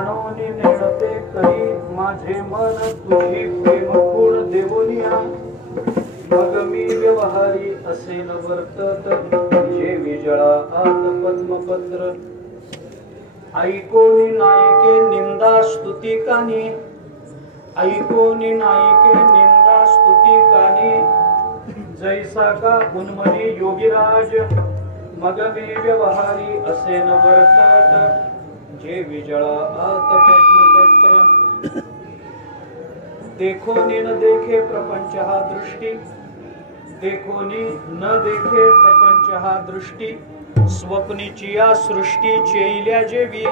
जाणोनी नेणते करी माझे मन तुझी प्रेम गुण देवोनिया मग मी व्यवहारी असे न वर्तत जे विजळा आत पद्मपत्र ऐकोनी नायके निंदा स्तुती कानी ऐकोनी नायके निंदा स्तुती कानी जैसा का उन्मनी योगीराज मग मी व्यवहारी असे न वर्तत जे विजळा आत पद्मपत्र देखोनी न देखे प्रपंच हा दृष्टी देखोनी न देखे प्रपंच हा दृष्टी स्वप्नीची या सृष्टी चेईल्या जेवी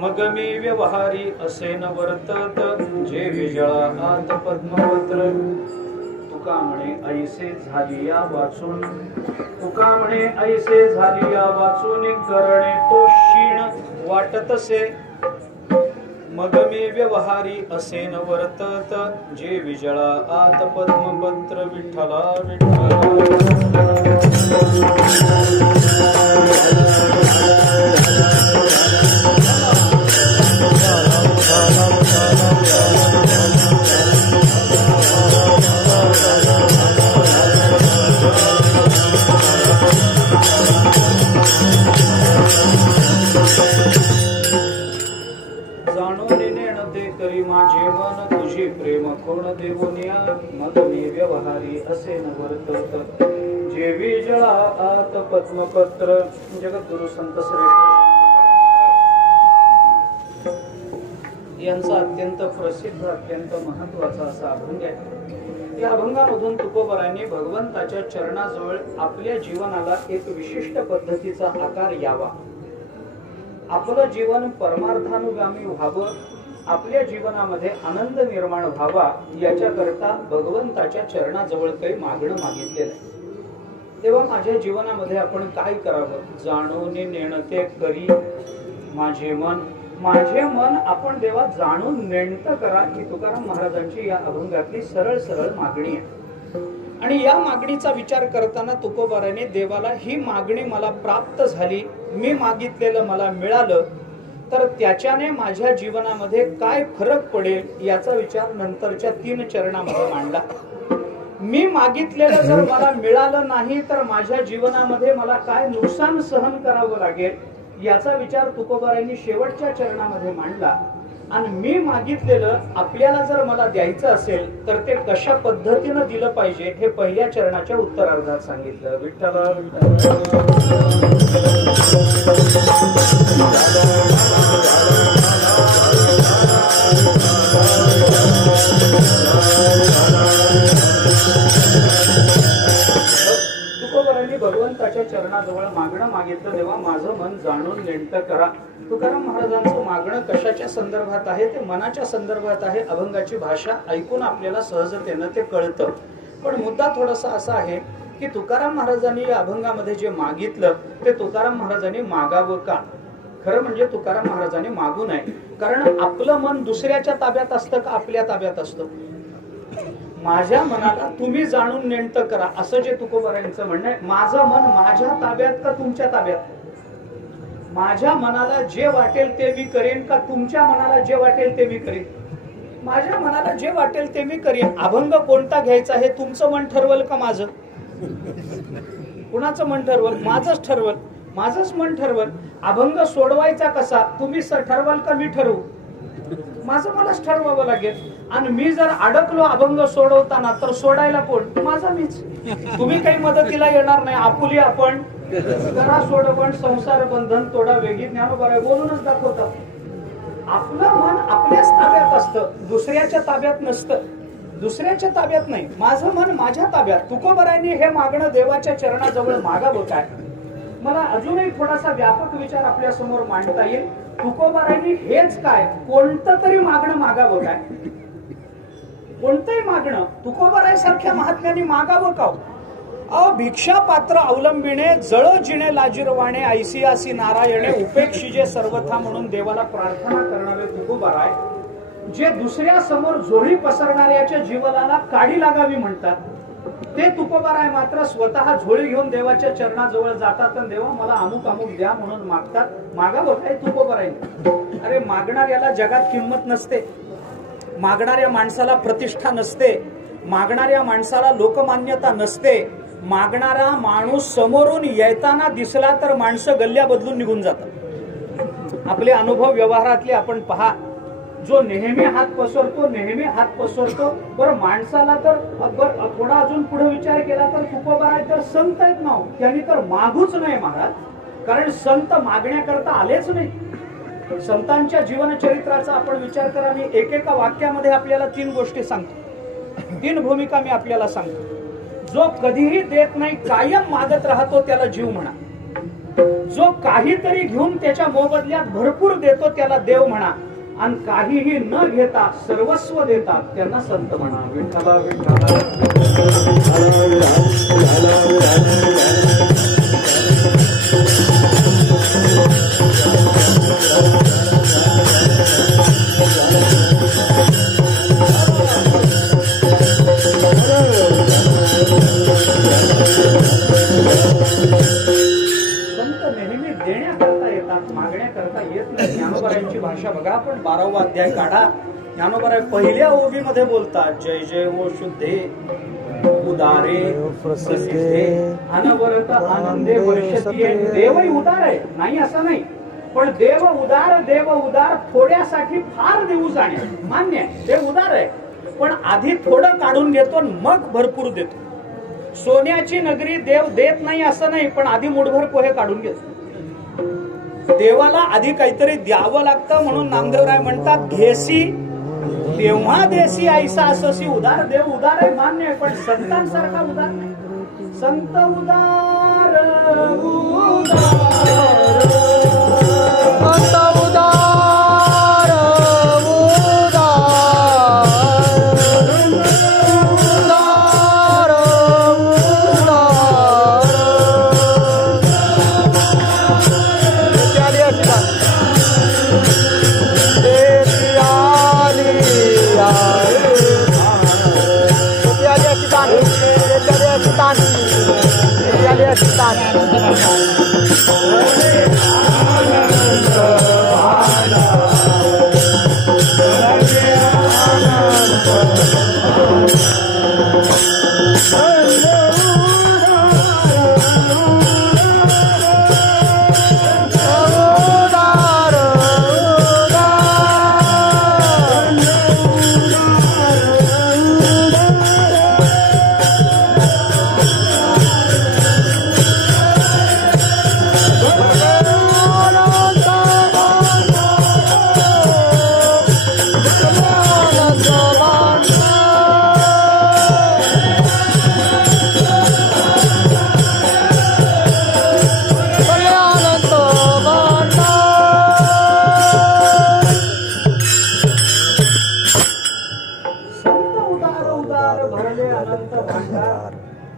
मग मी व्यवहारी असे न वर्तत जे विजळा आत पद्मपत्र तुका म्हणे ऐसे झाली या वाचून तुका म्हणे ऐसे झाली या वाचून करणे तो क्षीण वाटतसे मग मी व्यवहारी असे न वर्तत जे विजळा आत पद्मपत्र विठ्ठला करी माझे मन तुझी प्रेम कोण देवोनिया मग मी व्यवहारी असे न वर्तत जे विजळा आत पद्मपत्र जगद्गुरु संत श्रेष्ठ यांचा अत्यंत प्रसिद्ध अत्यंत महत्वाचा असा अभंग आहे। या अभंगामधून तुकोबरायांनी भगवंताच्या चरणाजवळ आपल्या जीवनाला एक विशिष्ट पद्धतीचा आकार यावा, आपलं जीवन परमार्थानुगामी व्हावं, आपल्या जीवनामध्ये आनंद निर्माण व्हावा याच्याकरता भगवंताच्या चरणाजवळ काही मागणं मागितलेलं आहे। तेव्हा माझ्या जीवनामध्ये आपण काय करावं? जाणून नेणते करी माझे मन आपण देवा जाणून नेणतं करा ही तुकाराम महाराजांची या अभंगातली सरळ सरळ मागणी आहे। आणि या मागणीचा विचार करताना तुकोबाराने देवाला ही मागणी मला प्राप्त झाली, मी मागितलेलं मला मिळालं, तर त्याच्याने माझ्या जीवनामध्ये काय फरक पडेल याचा विचार नंतरच्या 3 चरणामध्ये मांडला। मी मागितलेलं जर मला मिळालं नाही तर माझ्या जीवनामध्ये मला काय नुकसान सहन करावं लागेल याचा विचार तुकोबारांनी शेवटच्या चरणामध्ये मांडला। आणि मी मागितलेलं आपल्याला जर मला द्यायचं असेल तर ते कशा पद्धतीनं दिलं पाहिजे हे पहिल्या चरणाच्या उत्तरार्धात सांगितलं। विठ्ठला तुकोबारांनी भगवंताच्या चरणाजवळ मागणं मागितलं, तेव्हा माझं मन जाणून नेणतं करा। तुकाराम महाराजांचं मागणं कशाच्या संदर्भात आहे? ते मनाच्या संदर्भात आहे। अभंगाची भाषा ऐकून आपल्याला सहजतेनं ते कळतं, पण मुद्दा थोडासा असा आहे की तुकाराम महाराजांनी या अभंगामध्ये जे मागितलं ते तुकाराम महाराजांनी मागावं का? खरं म्हणजे तुकाराम महाराजांनी मागू नये, कारण आपलं मन दुसऱ्याच्या ताब्यात असतं का आपल्या ताब्यात असतं? माझ्या मनाला तुम्ही जाणून नेणतं करा असं जे तुकोबारांचं म्हणणं आहे। माझं मन माझ्या ताब्यात का तुमच्या ताब्यात? माझ्या मनाला जे वाटेल ते मी करेन का तुमच्या मनाला जे वाटेल ते मी करेन? माझ्या मनाला जे वाटेल ते मी करेन। अभंग कोणता घ्यायचा हे तुमचं मन ठरवल का माझं? कुणाचं मन ठरवल? माझंच ठरवल, माझंच मन ठरवल। अभंग सोडवायचा कसा तुम्ही ठरवाल का मी ठरवू? माझं मलाच ठरवावं लागेल। आणि मी जर अडकलो अभंग सोडवताना तर सोडायला कोण? माझा मीच। तुम्ही काही मदतीला येणार नाही। आपुली आपण करा सोडवण संसार बंधन तोडा वेगी ज्ञानोबा बोलूनच दाखवतात। आपलं मन आपल्याच ताब्यात असतं, दुसऱ्याच्या ताब्यात नसतं, दुसऱ्याच्या ताब्यात नाही। माझं मन माझ्या ताब्यात। तुकोबारायांनी हे मागणं देवाच्या चरणाजवळ मागावं काय? मला अजूनही थोडासा व्यापक विचार आपल्या समोर मांडता येईल। तुकोबारायांनी हेच काय कोणतं तरी मागणं मागावं काय? कोणतंही मागणं तुकोबारायांसारख्या महात्म्यांनी मागावं का? भिक्षा पात्र अवलंबिणे जळ जिणे लाजिरवाणे ऐसियासी नारायणे उपेक्षिजे सर्वथा म्हणून देवाला प्रार्थना करणारे तुकोबाराय जे दुसऱ्या समोर झोळी पसरणाऱ्याच्या जीवनाला काडी लागावी म्हणतात, ते तुकोबाराय मात्र स्वतः झोळी घेऊन देवाच्या चरणाजवळ जातात आणि देवा मला अमुक अमुक द्या म्हणून मागतात. मागावं काय तुकोबाराय? अरे मागणाऱ्याला जगात किंमत नसते, मागणाऱ्या माणसाला प्रतिष्ठा नसते, मागणाऱ्या माणसाला लोकमान्यता नसते. मागणारा माणूस समोरून येताना दिसला तर माणसं गल्ल्या बदलून निघून जातात. आपले अनुभव व्यवहारातले आपण पहा. जो नेहमी हात पसरतो, नेहमी हात पसरतो. बरं माणसाला तर थोडा अजून पुढे विचार केला तर तुकोबाराय तर संत आहेत ना, त्यांनी तर मागूच नाही महाराज. कारण संत मागण्याकरता आलेच नाही. संतांच्या जीवनचरित्राचा आपण विचार करा. मी एकेका वाक्यामध्ये आपल्याला 3 गोष्टी सांगतो, 3 भूमिका मी आपल्याला सांगतो. जो कधीही देत नाही, कायम मागत राहतो त्याला जीव म्हणा. जो काहीतरी घेऊन त्याच्या मोबदल्यात भरपूर देतो त्याला देव म्हणा. आणि काहीही न घेता सर्वस्व देतात त्यांना संत म्हणा. विठ्ठला विठ्ठला. ज्ञानोबारायांची भाषा बघा आपण. 12वा अध्याय काढा. ज्ञानोबाराय पहिल्या ओवी मध्ये बोलतात, जय जय ओ शुद्धे उदारे प्रसिद्धे अनवरत आनंदे वर्षतीये. देवही उदार आहे, नाही असं नाही, पण देव उदार थोड्यासाठी फार देऊ जाणे मान्य आहे. देव उदार आहे, पण आधी थोडं काढून घेतो मग भरपूर देतो. सोन्याची नगरी देव देत नाही असं नाही, पण आधी मुठभर पोहे काढून घेतो. देवाला आधी काहीतरी द्यावं लागतं. म्हणून नामदेवराय म्हणतात, घेसी तेव्हा देसी ऐसा अससी. उदार देव उदार आहे मान्य आहे, पण संतांसारखा उदार नाही. संत उदार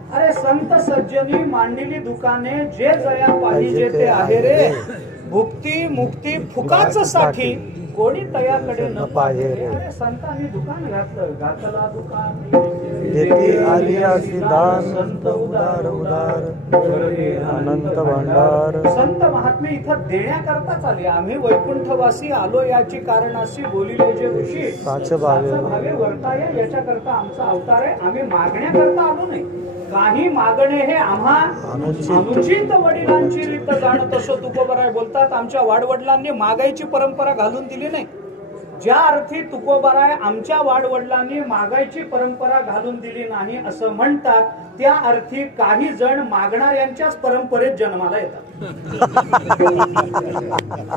अरे संत सज्जनी मांडली दुकाने, जे जया पाहिजे ते आहे रे. भुक्ती मुक्ती फुकाच साठी, कोणी तयाकडे न पाहिजे रे. अरे संतांनी दुकान घातला दुकान देती आली दान. संत उदार उदार अनंत भांडार. संत महात्मे इथं देण्याकरताच आले. आम्ही वैकुंठवासी आलो याची कारणाशी बोलिले जे ऋषी साच भावे वर्ताय, याच्याकरता आमचा अवतार आहे. आम्ही मागण्याकरता आलो नाही. काही मागणे हे आम्हा अनुचित वडिलांची रीत जाणत असो. तुकोबाराय बोलतात, आमच्या वाडवडिलांनी मागायची परंपरा घालून दिली नाही. ज्या अर्थी तुकोबाराय आमच्या वाडवडिलांनी मागायची परंपरा घालून दिली नाही असं म्हणतात, त्या अर्थी काही जण मागणाऱ्यांच्याच परंपरेत जन्माला येतात.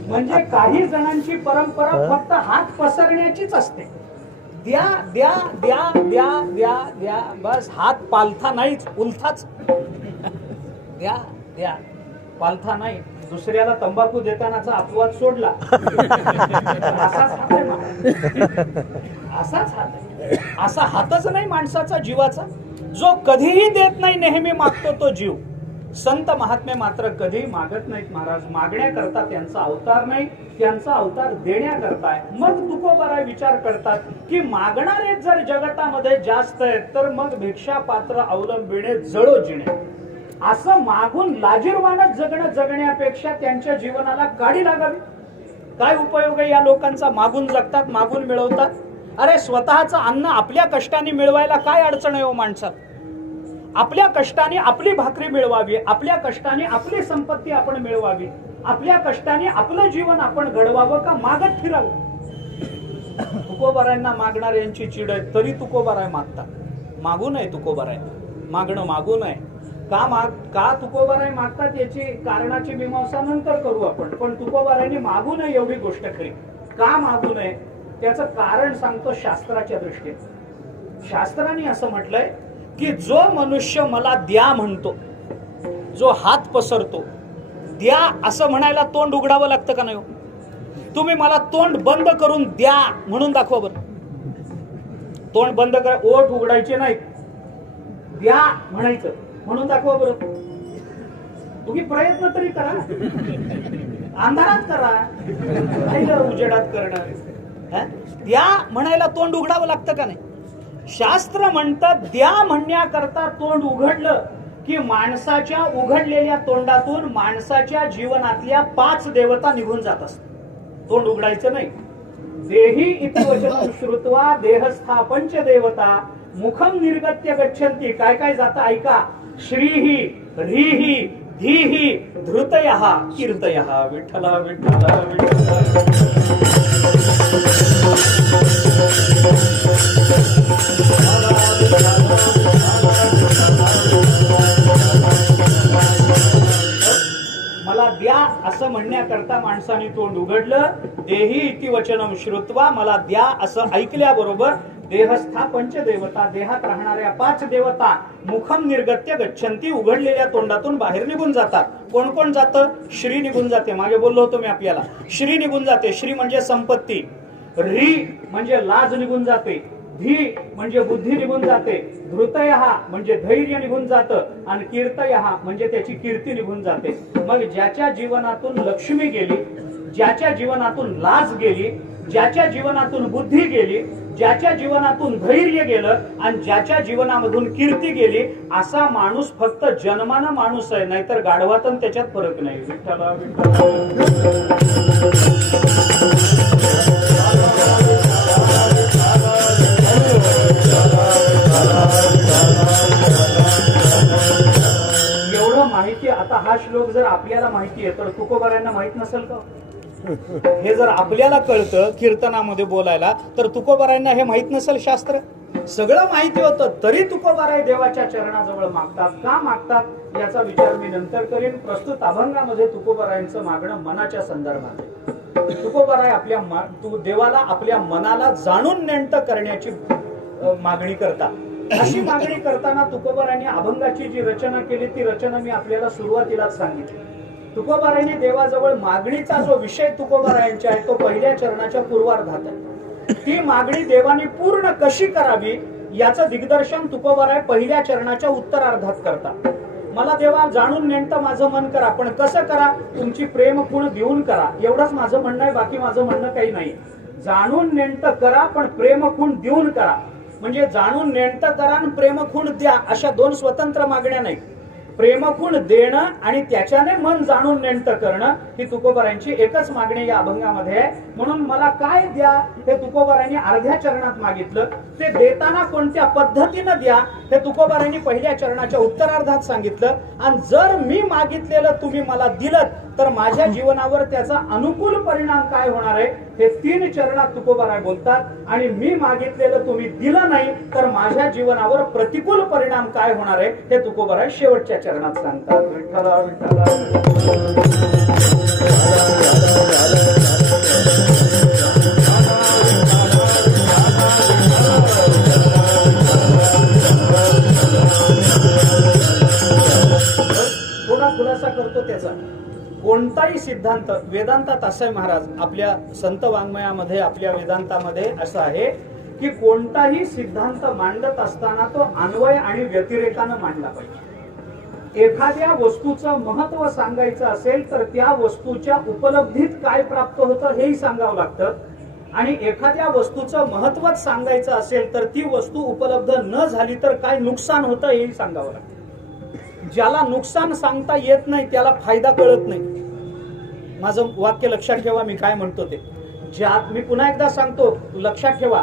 म्हणजे काही जणांची परंपरा फक्त हात पसरण्याचीच असते. द्या द्या द्या द्या द्या द्या, बस. हात पालथा नाहीच, उलथाच. द्या द्या पालथा नाही. दुसऱ्याला तंबाखू देतानाचा अपवाद सोडला, असाच हात आहे. असाच हात आहे. असा हातच नाही माणसाचा जीवाचा. जो कधीही देत नाही, नेहमी मागतो तो जीव. संत महात्मे मात्र कधी मागत नाहीत महाराज. मागण्याकरता त्यांचा अवतार नाही, त्यांचा अवतार देण्याकरता आहे. मग तुकोबाराय विचार करतात की मागणारे जर जगतामध्ये जास्त आहेत तर मग भिक्षा पात्र अवलंबिणे जळो जिणे. असं मागून लाजीरवाणच जगण्यापेक्षा त्यांच्या जीवनाला काडी लागावी. काय उपयोग आहे या लोकांचा? मागून जगतात, मागून मिळवतात. अरे स्वतःचं अन्न आपल्या कष्टाने मिळवायला काय अडचण आहे हो माणसात? आपल्या कष्टाने आपली भाकरी मिळवावी, आपल्या कष्टाने आपली संपत्ती आपण मिळवावी, आपल्या कष्टाने आपलं जीवन आपण घडवावं का मागत फिरावं? तुकोबारायांना मागणाऱ्यांची चिड आहे तरी तुकोबाराय मागतात. मागू नये तुकोबाराय, मागणं मागू नये. का तुकोबाराय मागतात याची कारणाची मीमांसा नंतर करू आपण. पण तुकोबारायांनी मागू नये एवढी गोष्ट खरी. का मागू नये त्याचं कारण सांगतो शास्त्राच्या दृष्टीने. शास्त्राने असं म्हटलंय की जो मनुष्य मला द्या म्हणतो, जो हात पसरतो, द्या असं म्हणायला तोंड उघडावं लागतं का नाही? तुम्ही मला तोंड बंद करून द्या म्हणून दाखवा बरं. तोंड बंद कर, ओठ उघडायचे नाही, द्या म्हणायचं म्हणून दाखवा बरं. तुम्ही प्रयत्न तरी करा, अंधारात करा, उजेडात करणं. द्या म्हणायला तोंड उघडावं लागतं का नाही? शास्त्र म्हणतात द्या म्हणण्याकरता तोंड उघडलं की माणसाच्या उघडलेल्या तोंडातून माणसाच्या जीवनातल्या 5 देवता निघून जात असतात. तोंड उघडायचं नाही. देही इति वचनं श्रुत्वा देहस्था पंचदेवता मुखम निर्गत्य गच्छन्ति. काय काय जातं ऐका. श्रीही ह्रीही धीही धृतयः कीर्तयः. विठ्ठला विठ्ठला विठ्ठला. मला द्या असं म्हणण्याकरता माणसाने तोंड उघडलं. देही इति वचनम श्रुत्वा, मला द्या असं ऐकल्याबरोबर देहस्था पंचदेवता, देहात राहणाऱ्या 5 देवता मुखम निर्गत्य गच्छन्ति, उघडलेल्या तोंडातून बाहेर निघून जातात. कोण कोण जातं? श्री निघून जाते. मागे बोललो होतो मी आपल्याला. श्री निघून जाते. श्री म्हणजे संपत्ती. री म्हणजे लाज निघून जाते. धी म्हणजे बुद्धी निघून जाते. धृतयः म्हणजे धैर्य निघून जातं. आणि कीर्तयः म्हणजे त्याची कीर्ती निघून जाते. मग ज्याच्या जीवनातून लक्ष्मी गेली, ज्याच्या जीवनातून लाज गेली, ज्याच्या जीवनातून बुद्धी गेली, ज्याच्या जीवनातून धैर्य गेलं आणि ज्याच्या जीवनामधून कीर्ती गेली, असा माणूस फक्त जन्मानं माणूस आहे, नाहीतर गाढवातून त्याच्यात फरक नाही. विठ्ठला विठ्ठला. एवढं माहिती. आता हा श्लोक जर आपल्याला माहिती आहे तर तुकोबारायांना माहित नसेल का? हे जर आपल्याला कळतं कीर्तनामध्ये बोलायला तर तुकोबारायांना हे माहित नसेल? शास्त्र सगळं माहिती होतं तरी तुकोबाराय देवाच्या चरणाजवळ मागतात. का मागतात याचा विचार मी नंतर करीन. प्रस्तुत अभंगामध्ये तुकोबारायांचं मागणं मनाच्या संदर्भात आहे. तुकोबाराय आपल्या देवाला आपल्या मनाला जाणून नेणतं करण्याची मागणी करतात. अशी मागणी करताना तुकोबारायांनी अभंगाची जी रचना केली ती रचना मी आपल्याला सुरुवातीलाच सांगितली. तुकोबारायांनी देवाजवळ मागणीचा जो विषय तुकोबारायांचा आहे तो पहिल्या चरणाच्या पूर्वार्धात आहे. ती मागणी देवाने पूर्ण कशी करावी याचं दिग्दर्शन तुकोबाराय पहिल्या चरणाच्या उत्तरार्धात करतात. मला देवा जाणून नेणतं माझं मन करा, पण कसं करा? तुमची प्रेम खूण देऊन करा, एवढंच माझं म्हणणं आहे. बाकी माझं म्हणणं काही नाही. जाणून नेणतं करा पण प्रेम खूण देऊन करा. म्हणजे जाणून नेणतं करा आणि प्रेमखूण द्या अशा 2 स्वतंत्र मागण्या नाही. प्रेमखूण देणं आणि त्याच्याने मन जाणून नेणतं करणं ही तुकोबारायांची एकच मागणी या अभंगामध्ये आहे. म्हणून मला काय द्या हे तुकोबारायांनी अर्ध्या चरणात मागितलं. ते देताना कोणत्या पद्धतीनं द्या हे तुकोबारायांनी पहिल्या चरणाच्या उत्तरार्धात सांगितलं. आणि जर मी मागितलेलं तुम्ही मला दिलं तर माझ्या जीवनावर त्याचा अनुकूल परिणाम काय होणार आहे हे 3 चरणात तुकोबाराय बोलतात. आणि मी मागितलेलं तुम्ही दिलं नाही तर माझ्या जीवनावर प्रतिकूल परिणाम काय होणार आहे हे तुकोबाराय शेवटच्या चरणात सांगतात. विठ्ठला विठ्ठला. थोडा खुलासा करतो त्याचा. कोणताही सिद्धांत वेदांतात असं आहे महाराज, आपल्या संत वाङ्मयामध्ये आपल्या वेदांतामध्ये असं आहे की कोणताही सिद्धांत मांडत असताना तो अन्वय आणि व्यतिरेकानं मांडला पाहिजे. एखाद्या वस्तूचं महत्व सांगायचं असेल तर त्या वस्तूच्या उपलब्धीत काय प्राप्त होतं हेही सांगावं लागतं, आणि एखाद्या वस्तूचं महत्वच सांगायचं असेल तर ती वस्तू उपलब्ध न झाली तर काय नुकसान होतं हेही सांगावं लागतं. ज्याला नुकसान सांगता येत नाही त्याला फायदा कळत नाही. माझं वाक्य लक्षात ठेवा, मी काय म्हणतो ते. मी पुन्हा एकदा सांगतो, लक्षात ठेवा,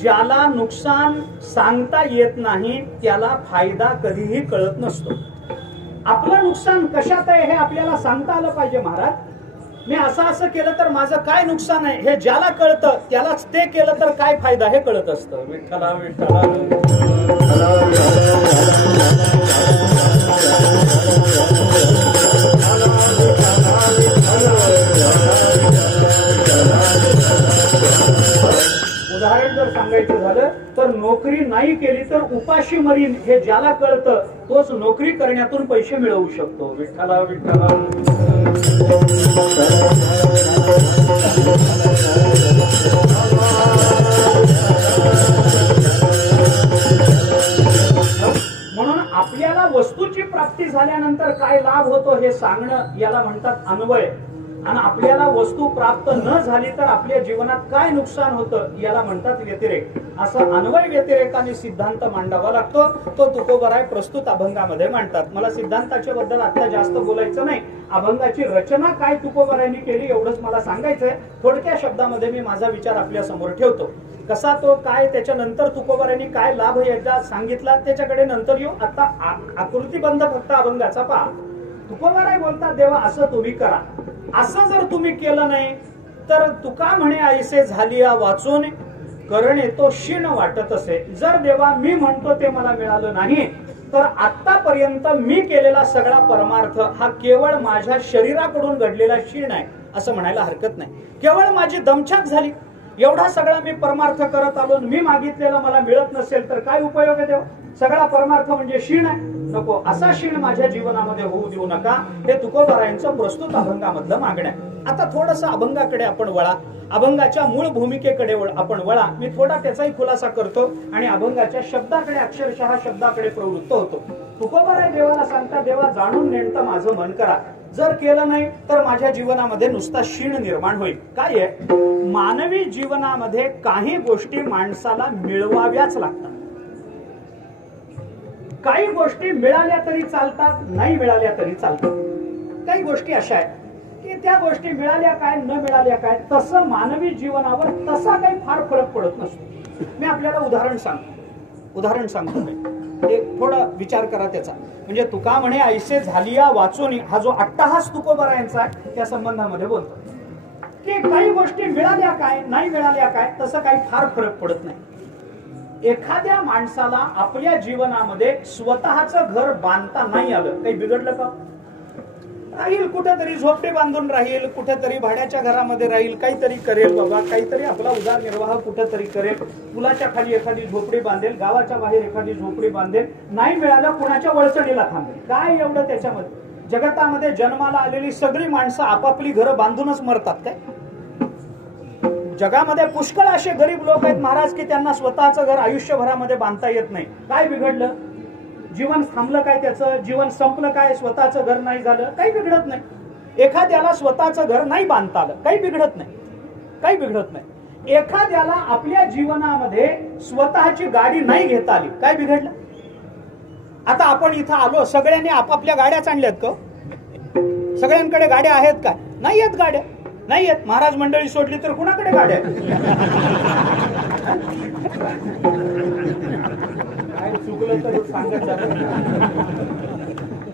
ज्याला नुकसान सांगता येत नाही त्याला फायदा कधीही कळत नसतो. आपलं नुकसान कशात आहे हे आपल्याला सांगता आलं पाहिजे. महाराज, मी असं केलं तर माझं काय नुकसान आहे हे ज्याला कळतं त्यालाच ते केलं तर काय फायदा हे कळत असतं. विठ्ठला विठ्ठला. उदाहरण जर सांगायचं झालं तर नोकरी नाही केली तर उपाशी मरीन हे ज्याला कळतं तोच नोकरी करण्यातून पैसे मिळवू शकतो. विठ्ठला विठ्ठला. म्हणून आपल्याला वस्तूची प्राप्ती झाल्यानंतर काय लाभ होतो हे सांगणं याला म्हणतात अन्वय, आणि आपल्याला वस्तू प्राप्त न झाली तर आपल्या जीवनात काय नुकसान होतं याला म्हणतात व्यतिरेक. असं अन्वय व्यतिरेकाने सिद्धांत मांडावा लागतो. तो तुकोबराय प्रस्तुत अभंगामध्ये मांडतात. मला सिद्धांताच्या बद्दल आता जास्त बोलायचं नाही. अभंगाची रचना काय तुकोबरायांनी केली एवढंच मला सांगायचंय. थोडक्या शब्दामध्ये मी माझा विचार आपल्या समोर ठेवतो. कसा तो काय, त्याच्यानंतर तुकोबरायांनी काय लाभ एकदा सांगितला त्याच्याकडे नंतर येऊ. आता आकृतीबंध फक्त अभंगाचा पहा. तुकोबराय बोलतात, देवा असं तुम्ही करा, असं जर तुम्ही केलं नाही तर तुका म्हणे ऐसे झाली वाचून करण येतो क्षीण वाटत असे. जर देवा मी म्हणतो ते मला मिळालं नाही तर आतापर्यंत मी केलेला सगळा परमार्थ हा केवळ माझ्या शरीराकडून घडलेला क्षीण आहे असं म्हणायला हरकत नाही. केवळ माझी दमछाक झाली. एवढा सगळा मी परमार्थ करत आलो, मी मागितलेला मला मिळत नसेल तर काय उपयोग आहे देवा? सगळा परमार्थ म्हणजे क्षीण आहे. नको, असा क्षीण माझ्या जीवनामध्ये होऊ देऊ नका. हे तुकोबरायांचं प्रस्तुत अभंगामधलं मागणं आहे. आता थोडस अभंगाकडे आपण वळा, अभंगाच्या मूळ भूमिकेकडे आपण वळा. मी थोडा त्याचाही खुलासा करतो आणि अभंगाच्या शब्दाकडे, अक्षरशः शब्दाकडे प्रवृत्त होतो. तुकोबराय देवाला सांगता, देवा जाणून नेणतं माझं मन करा. जर केलं नाही तर माझ्या जीवनामध्ये नुसता क्षीण निर्माण होईल. काय आहे, मानवी जीवनामध्ये काही गोष्टी माणसाला मिळवाव्याच लागतात. काही गोष्टी मिळाल्या तरी चालतात, नाही मिळाल्या तरी चालतात. काही गोष्टी अशा आहेत की त्या गोष्टी मिळाल्या काय, न मिळाल्या काय, तसं मानवी जीवनावर तसा काही फार फरक पडत नसतो. मी आपल्याला उदाहरण सांगतो एक थोडा विचार करा त्याचा. म्हणजे तुका म्हणे ऐसे झालिया वाचून, हा जो अट्टहास तुकोबरायांचा आहे त्या संबंधामध्ये बोलतो की काही गोष्टी मिळाल्या काय, नाही मिळाल्या काय, तसं काही फार फरक पडत नाही. एखाद्या माणसाला आपल्या जीवनामध्ये स्वतःचं घर बांधता नाही आलं, काही बिघडलं का? राहील, कुठेतरी झोपडी बांधून राहील, कुठेतरी भाड्याच्या घरामध्ये राहील, काहीतरी करेल बाबा, काहीतरी आपला उदरनिर्वाह कुठेतरी करेल. पुलाच्या खाली एखादी झोपडी बांधेल, गावाच्या बाहेर एखादी झोपडी बांधेल, नाही मिळालं कुणाच्या वळचणीला थांबेल. काय एवढं त्याच्यामध्ये? जगतामध्ये जन्माला आलेली सगळी माणसं आपापली घरं बांधूनच मरतात काय? जगामध्ये पुष्कळ असे गरीब लोक आहेत महाराज की त्यांना स्वतःचं घर आयुष्यभरामध्ये बांधता येत नाही. काय बिघडलं? जीवन थांबलं काय त्याचं? जीवन संपलं काय? स्वतःचं घर नाही झालं? काही बिघडत नाही. एखाद्याला स्वतःचं घर नाही बांधता आलं, काही बिघडत नाही, काही बिघडत नाही. एखाद्याला आपल्या जीवनामध्ये स्वतःची गाडी नाही घेता आली, काय बिघडलं? आता आपण इथं आलो, सगळ्यांनी आपापल्या गाड्याच आणल्यात का? सगळ्यांकडे गाड्या आहेत का? नाही आहेत गाड्या, नाही आहेत. महाराज मंडळी सोडली तर कुणाकडे गाड्या? चुकलं तर सांगत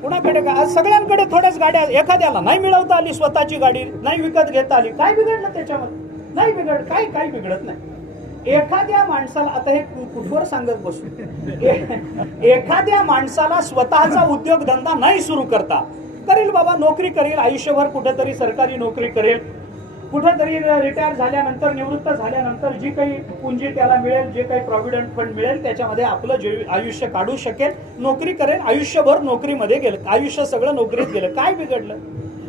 कुणाकडे? सगळ्यांकडे थोड्याच गाड्या. एखाद्याला नाही मिळवता आली स्वतःची गाडी, नाही विकत घेता आली, काय बिघडलं त्याच्यामध्ये? नाही बिघड, काही बिघडत नाही. एखाद्या माणसाला, आता हे कुठवर सांगत बसू, एखाद्या माणसाला स्वतःचा उद्योगधंदा नाही सुरू करता, करेल बाबा, नोकरी करेल, आयुष्यभर कुठेतरी सरकारी नोकरी करेल, कुठेतरी रिटायर झाल्यानंतर, निवृत्त झाल्यानंतर जी काही पुंजी त्याला मिळेल, जे काही प्रॉव्हिडंट फंड मिळेल त्याच्यामध्ये आपलं आयुष्य काढू शकेल, नोकरी करेल, आयुष्यभर नोकरीमध्ये गेलं, आयुष्य सगळं नोकरीत गेलं, काय बिघडलं?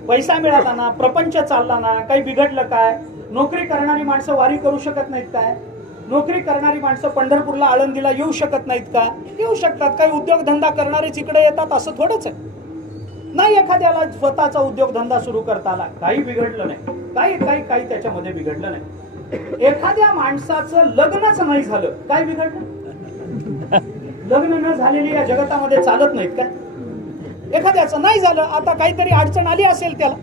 पैसा मिळाला ना, प्रपंच चालला ना, काही बिघडलं काय? नोकरी करणारी माणसं वारी करू शकत नाहीत काय? नोकरी करणारी माणसं पंढरपूरला आळंदीला येऊ शकत नाहीत का? येऊ शकतात. काही उद्योगधंदा करणारेच इकडे येतात असं थोडंच आहे. नाही एखाद्याला स्वतःचा उद्योगधंदा सुरू करता आला, काही बिघडलं नाही. काही त्याच्यामध्ये बिघडलं नाही. एखाद्या माणसाचं लग्नच नाही झालं, काय बिघडलं? लग्न न झालेली या जगतामध्ये चालत नाहीत का? एखाद्याचं नाही झालं, आता काहीतरी अडचण आली असेल, त्याला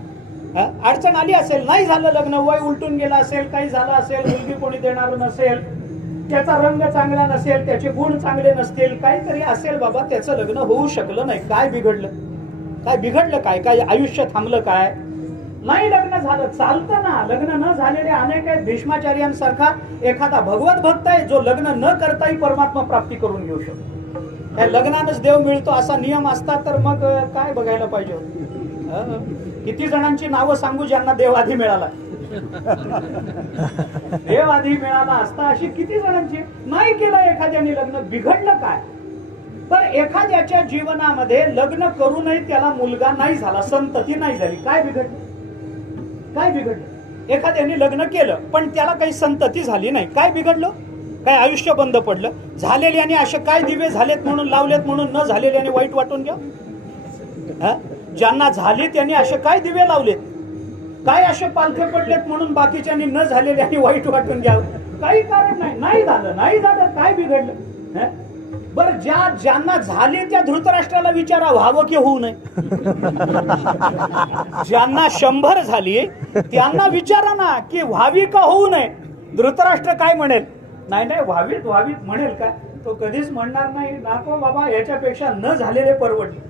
अडचण आली असेल, नाही झालं लग्न, वय उलटून गेलं असेल, काही झालं असेल, मुलगी कोणी देणार नसेल, त्याचा रंग चांगला नसेल, त्याचे गुण चांगले नसतील, काहीतरी असेल बाबा, त्याचं लग्न होऊ शकलं नाही. काय बिघडलं? काय बिघडलं? काय आयुष्य थांबलं? काय नाही लग्न झालं, चालतं ना. लग्न न झालेले अनेक आहेत. भीष्माचार्यांसारखा एखादा भगवत भक्त आहे जो लग्न न करताही परमात्मा प्राप्ती करून घेऊ शकतो. त्या लग्नानच देव मिळतो असा नियम असता तर मग काय बघायला पाहिजे होतं? किती जणांची नावं सांगू ज्यांना देव आधी मिळाला? देव आधी मिळाला असता अशी किती जणांची. नाही केलं एखाद्याने लग्न, बिघडलं काय? तर एखाद्याच्या जीवनामध्ये लग्न करूनही त्याला मुलगा नाही झाला, संतती नाही झाली, काय बिघडलं? काय बिघडलं? एखाद्याने लग्न केलं पण त्याला काही संतती झाली नाही, काय बिघडलं? काय आयुष्य बंद पडलं? झालेल्याने असे काय दिवे झालेत म्हणून लावलेत म्हणून न झालेल्याने वाईट वाटून घ्या. ज्यांना झाले त्यांनी असे काय दिवे लावलेत, काय असे पालथे पडलेत म्हणून बाकीच्यांनी न झालेल्याने वाईट वाटून घ्यावं? काही कारण नाही. नाही झालं काय बिघडलं? बरं, ज्यांना झाले त्या धृतराष्ट्राला विचारा व्हावं की होऊ नये. ज्यांना 100 झाली त्यांना विचारा ना की व्हावी का होऊ नये. धृतराष्ट्र काय म्हणेल? नाही व्हावीत म्हणेल का? तो कधीच म्हणणार नाही. नको बाबा, याच्यापेक्षा न झालेले परवडले.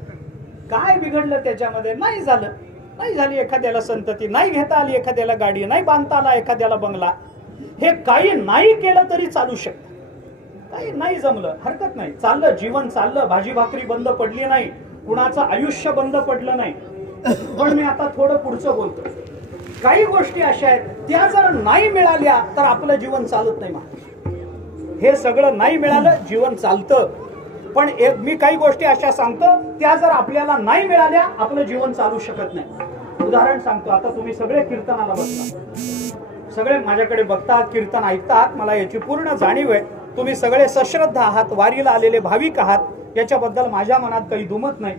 काय बिघडलं त्याच्यामध्ये? नाही झाली एखाद्याला संतती, नाही घेता आली एखाद्याला गाडी, नाही बांधता आला एखाद्याला बंगला. हे काही नाही केलं तरी चालू शकतं. काही नाही जमलं हरकत नाही, चाललं, जीवन चाललं, भाजी भाकरी बंद पडली नाही, कुणाचं आयुष्य बंद पडलं नाही. पण मी आता थोडं पुढचं बोलतो. काही गोष्टी अशा आहेत त्या जर नाही मिळाल्या तर आपलं जीवन चालत नाही. हे सगळं नाही मिळालं, जीवन चालतं. पण मी काही गोष्टी अशा सांगतो त्या जर आपल्याला नाही मिळाल्या आपलं जीवन चालू शकत नाही. उदाहरण सांगतो. आता तुम्ही सगळे कीर्तनाला बसता, सगळे माझ्याकडे बघतात, कीर्तन ऐकतात, मला याची पूर्ण जाणीव आहे. तुम्ही सगळे सश्रद्धा आहात, वारीला आलेले भाविक आहात, याच्याबद्दल माझ्या मनात काही दुमत नाही.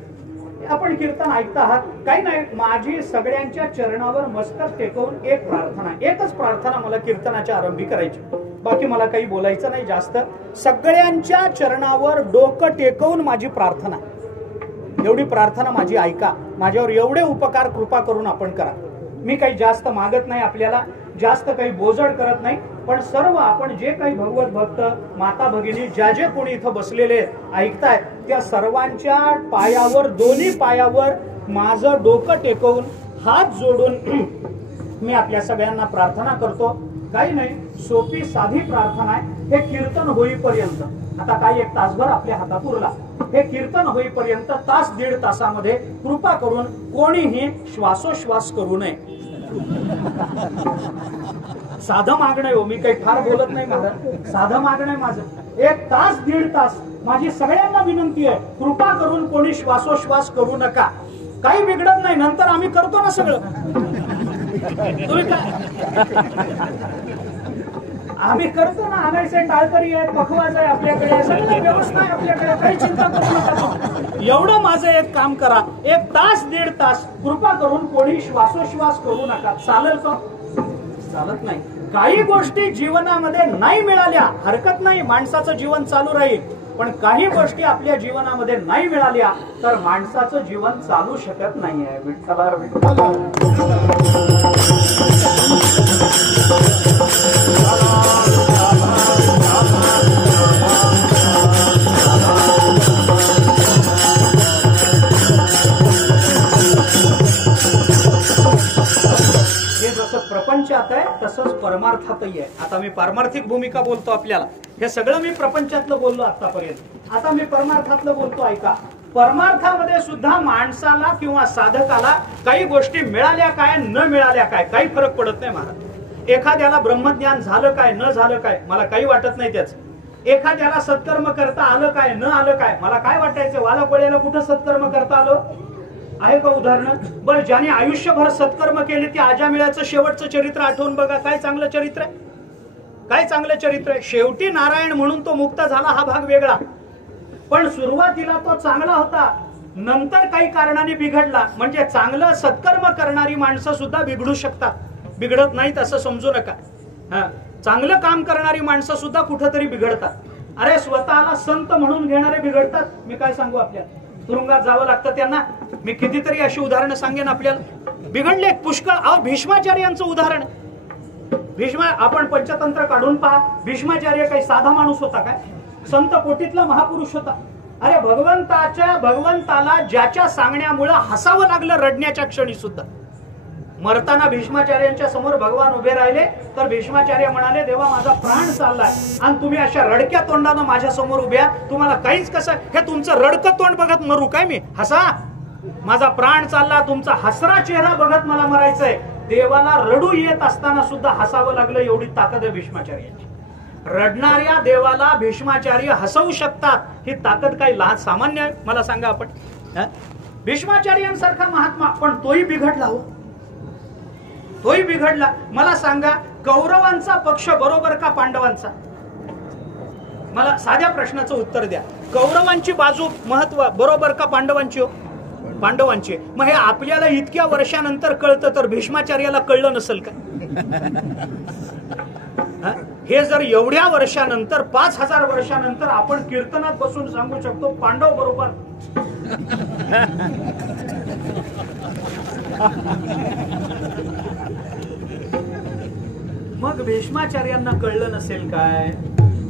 आपण कीर्तन ऐकत आहात, काही नाही. माझी सगळ्यांच्या चरणावर मस्तक टेकवून एक प्रार्थना, एकच प्रार्थना मला कीर्तनाच्या आरंभी करायची. बाकी मला काही बोलायचं नाही जास्त. सगळ्यांच्या चरणावर डोकं टेकवून माझी प्रार्थना, एवढी प्रार्थना माझी ऐका. माझ्यावर एवढे उपकार कृपा करून आपण करा. मी काही जास्त मागत नाही आपल्याला, जास्त काही बोजड करत नाही. पण सर्व आपण जे काही भगवत भक्त माता भगिनी जे कोणी इथं बसलेले ऐकताय त्या सर्वांच्या पायावर, दोन्ही पायावर माझं डोकं टेकवून हात जोडून मी आपल्या सगळ्यांना प्रार्थना करतो. काही नाही, सोपी साधी प्रार्थना आहे. हे कीर्तन होईपर्यंत, आता काही एक तासभर आपल्या हातात उरला, हे कीर्तन होईपर्यंत तास दीड तासामध्ये कृपा करून कोणीही श्वासोश्वास करू नये. साधं मागणं आहे हो, मी काही फार बोलत नाही महाराज, साधं मागणं आहे माझं. 1 तास दीड तास माझी सगळ्यांना विनंती आहे, कृपा करून कोणी श्वासोश्वास करू नका. काही बिघडत नाही, नंतर आम्ही करतो ना सगळं. तुम्ही काय, आम्ही करतो ना. आणायचे टाळकरी आहेत, पखवाज आहे आपल्याकडे, सगळी व्यवस्था आहे आपल्याकडे, काही चिंता करू नका. एवढं माझं एक काम करा, 1 तास दीड तास कृपा करून कोणी श्वासोश्वास करू नका. चालेल का? चालत नाही. काही गोष्टी जीवनामध्ये नाही मिळाल्या हरकत नाही, माणसाचं जीवन चालू राहील. पण काही गोष्टी आपल्या जीवनामध्ये नाही मिळाल्या तर माणसाचं जीवन चालू शकत नाहीये. विठ्ठला विठ्ठला. प्रपंचात आहे तसंच परमार्थातही आहे. आता मी पारमार्थिक भूमिका बोलतो आपल्याला. हे सगळं मी प्रपंचातलं बोललो आतापर्यंत, आता मी परमार्थातलं बोलतो. ऐका, परमार्थामध्ये सुद्धा माणसाला किंवा साधकाला काही गोष्टी मिळाल्या काय न मिळाल्या काय काही फरक पडत नाही महाराज. एखाद्याला ब्रह्मज्ञान झालं काय न झालं काय मला काही वाटत नाही त्याच. एखाद्याला सत्कर्म करता आलं काय न आलं काय मला काय वाटायचं. वाला कोळ्याला कुठं सत्कर्म करता आलं आहे का उदाहरण? बरं, ज्याने आयुष्यभर सत्कर्म केले ते आजामिळाचं शेवटचं चरित्र आठवून बघा, काय चांगलं चरित्र आहे, काय चांगलं चरित्र आहे. शेवटी नारायण म्हणून तो मुक्त झाला हा भाग वेगळा, पण सुरुवातीला तो चांगला होता, नंतर काही कारणाने बिघडला. म्हणजे चांगलं सत्कर्म करणारी माणसं सुद्धा बिघडू शकतात, बिघडत नाहीत असं समजू नका. चांगलं काम करणारी माणसं सुद्धा कुठंतरी बिघडतात. अरे स्वतःला संत म्हणून घेणारे बिघडतात. मी काय सांगू, आपल्याला तुरुंगात जावं लागतं त्यांना. मी कितीतरी अशी उदाहरणं सांगेन आपल्याला, बिघडले पुष्कळ. अहो भीष्माचार्यांचं उदाहरण, आपण पंचतंत्र काढून पहा. भीष्माचार्य काही साधा माणूस होता काय? संत कोटीतला महापुरुष होता. अरे भगवंताला ज्याच्या सांगण्यामुळे हसावं लागलं रडण्याच्या क्षणी सुद्धा. मरताना भीष्माचार्यांच्या समोर भगवान उभे राहिले तर भीष्माचार्य म्हणाले, देवा माझा प्राण चाललाय आणि तुम्ही अशा रडक्या तोंडानं माझ्या समोर उभ्या, तुम्हाला काहीच कसं, हे तुमचं रडकं तोंड बघत मरू काय मी? हसा, माझा प्राण चालला, तुमचा हसरा चेहरा बघत मला मरायचंय. देवाला रडू येत असताना सुद्धा हसावं लागलं, एवढी ताकद आहे भीष्माचार्यांची. रडणाऱ्या देवाला भीष्माचार्य हसवू शकतात, ही ताकद काही लहान सामान्य आहे? मला सांगा आपण. भीष्माचार्यांसारखा महात्मा, पण तोही बिघडला हो, तोही बिघडला. मला सांगा, कौरवांचा पक्ष बरोबर का पांडवांचा? मला साध्या प्रश्नाचं उत्तर द्या. कौरवांची बाजू महत्व बरोबर का पांडवांची? हो, पांडवांची. मग हे आपल्याला इतक्या वर्षानंतर कळतं, तर भीष्माचार्याला कळलं नसेल का? हे जर एवढ्या वर्षानंतर, 5000 वर्षानंतर आपण कीर्तनात बसून सांगू शकतो पांडव बरोबर, मग भीष्माचार्यांना कळलं नसेल काय?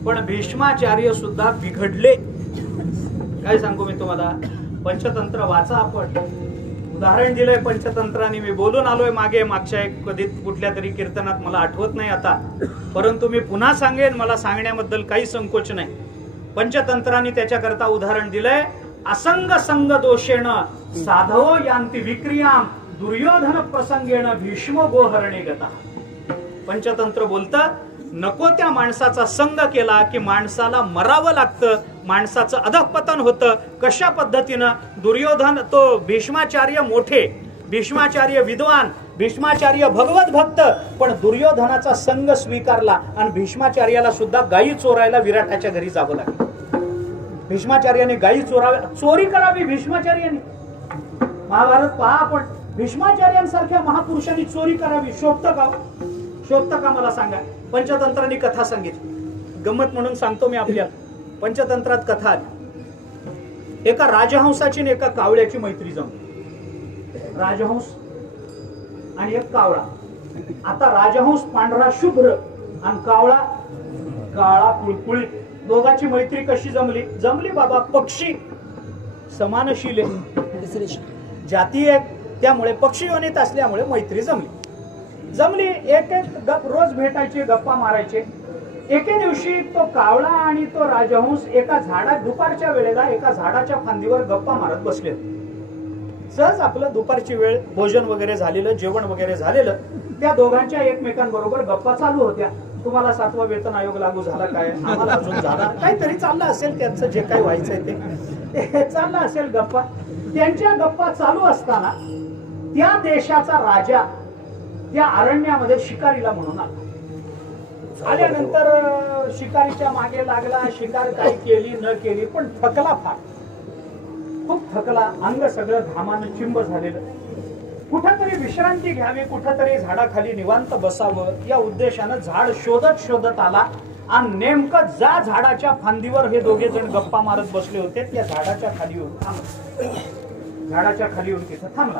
पण भीष्माचार्य सुद्धा बिघडले. काय सांगू मी तुम्हाला, पंचतंत्र वाचा आपण. उदाहरण दिलंय पंचतंत्राने, मी बोलून आलोय मागच्या कधी कुठल्या तरी कीर्तनात, मला आठवत नाही आता, परंतु मी पुन्हा सांगेन, मला सांगण्याबद्दल काही संकोच नाही. पंचतंत्राने त्याच्याकरता उदाहरण दिलंय, असंग संग दोषेण साधवो यांती विक्रियाम दुर्योधन प्रसंगेण भीष्म गोहरणे गता. पंचतंत्र बोलतं, नको त्या माणसाचा संग केला की माणसाला मरावं लागतं, माणसाचं अधःपतन होतं. कशा पद्धतीनं? दुर्योधन, तो भीष्माचार्य मोठे, भीष्माचार्य विद्वान, भीष्माचार्य भगवत भक्त, पण दुर्योधनाचा संग स्वीकारला आणि भीष्माचार्याला सुद्धा गायी चोरायला विराटाच्या घरी जावं लागलं. भीष्माचार्याने गायी चोरी करावी भीष्माचार्याने. महाभारत पहा आपण, भीष्माचार्यांसारख्या महापुरुषांनी चोरी करावी शोभतं का? शोभतं का मला सांगा? पंचतंत्राने कथा सांगितली, गंमत म्हणून सांगतो मी आपल्याला. पंचतंत्रात कथा आली, एका राजहंसाची आणि एका कावळ्याची मैत्री जमली. राजहंस आणि एक कावळा. आता राजहंस पांढरा शुभ्र आणि कावळा काळा कुळकुळीत. दोघांची मैत्री कशी जमली? जमली बाबा, पक्षी समानशील जाती एक, त्यामुळे पक्षी योनीत असल्यामुळे मैत्री जमली. एक रोज भेटायचे, गप्पा मारायचे. एके दिवशी तो कावळा आणि तो राजहंस एका दुपारच्या वेळेला एका झाडाच्या फांदीवर गप्पा मारत बसले. सहज आपलं दुपारची वेळ, भोजन वगैरे झालेलं, जेवण वगैरे झालेलं, त्या दोघांच्या एकमेकांबरोबर गप्पा चालू होत्या. तुम्हाला 7वा वेतन आयोग लागू झाला काय? आम्हाला अजून झाला, काहीतरी चाललं असेल त्यांचं, जे काही व्हायचंय ते चाललं असेल गप्पा. त्यांच्या गप्पा चालू असताना त्या देशाचा राजा त्या अरण्यामध्ये शिकारीला म्हणून आला. आल्यानंतर शिकारीच्या मागे लागला. शिकार काही केली न केली, पण थकला फार, खूप थकला. अंग सगळं घामानं चिंब झालेलं. कुठंतरी विश्रांती घ्यावी, कुठंतरी झाडाखाली निवांत बसावं, या उद्देशानं झाड शोधत आला आणि नेमकं ज्या झाडाच्या फांदीवर हे दोघे जण गप्पा मारत बसले होते, त्या झाडाच्या खाली येऊन थांबला. झाडाच्या खाली येऊन तिथं थांबला.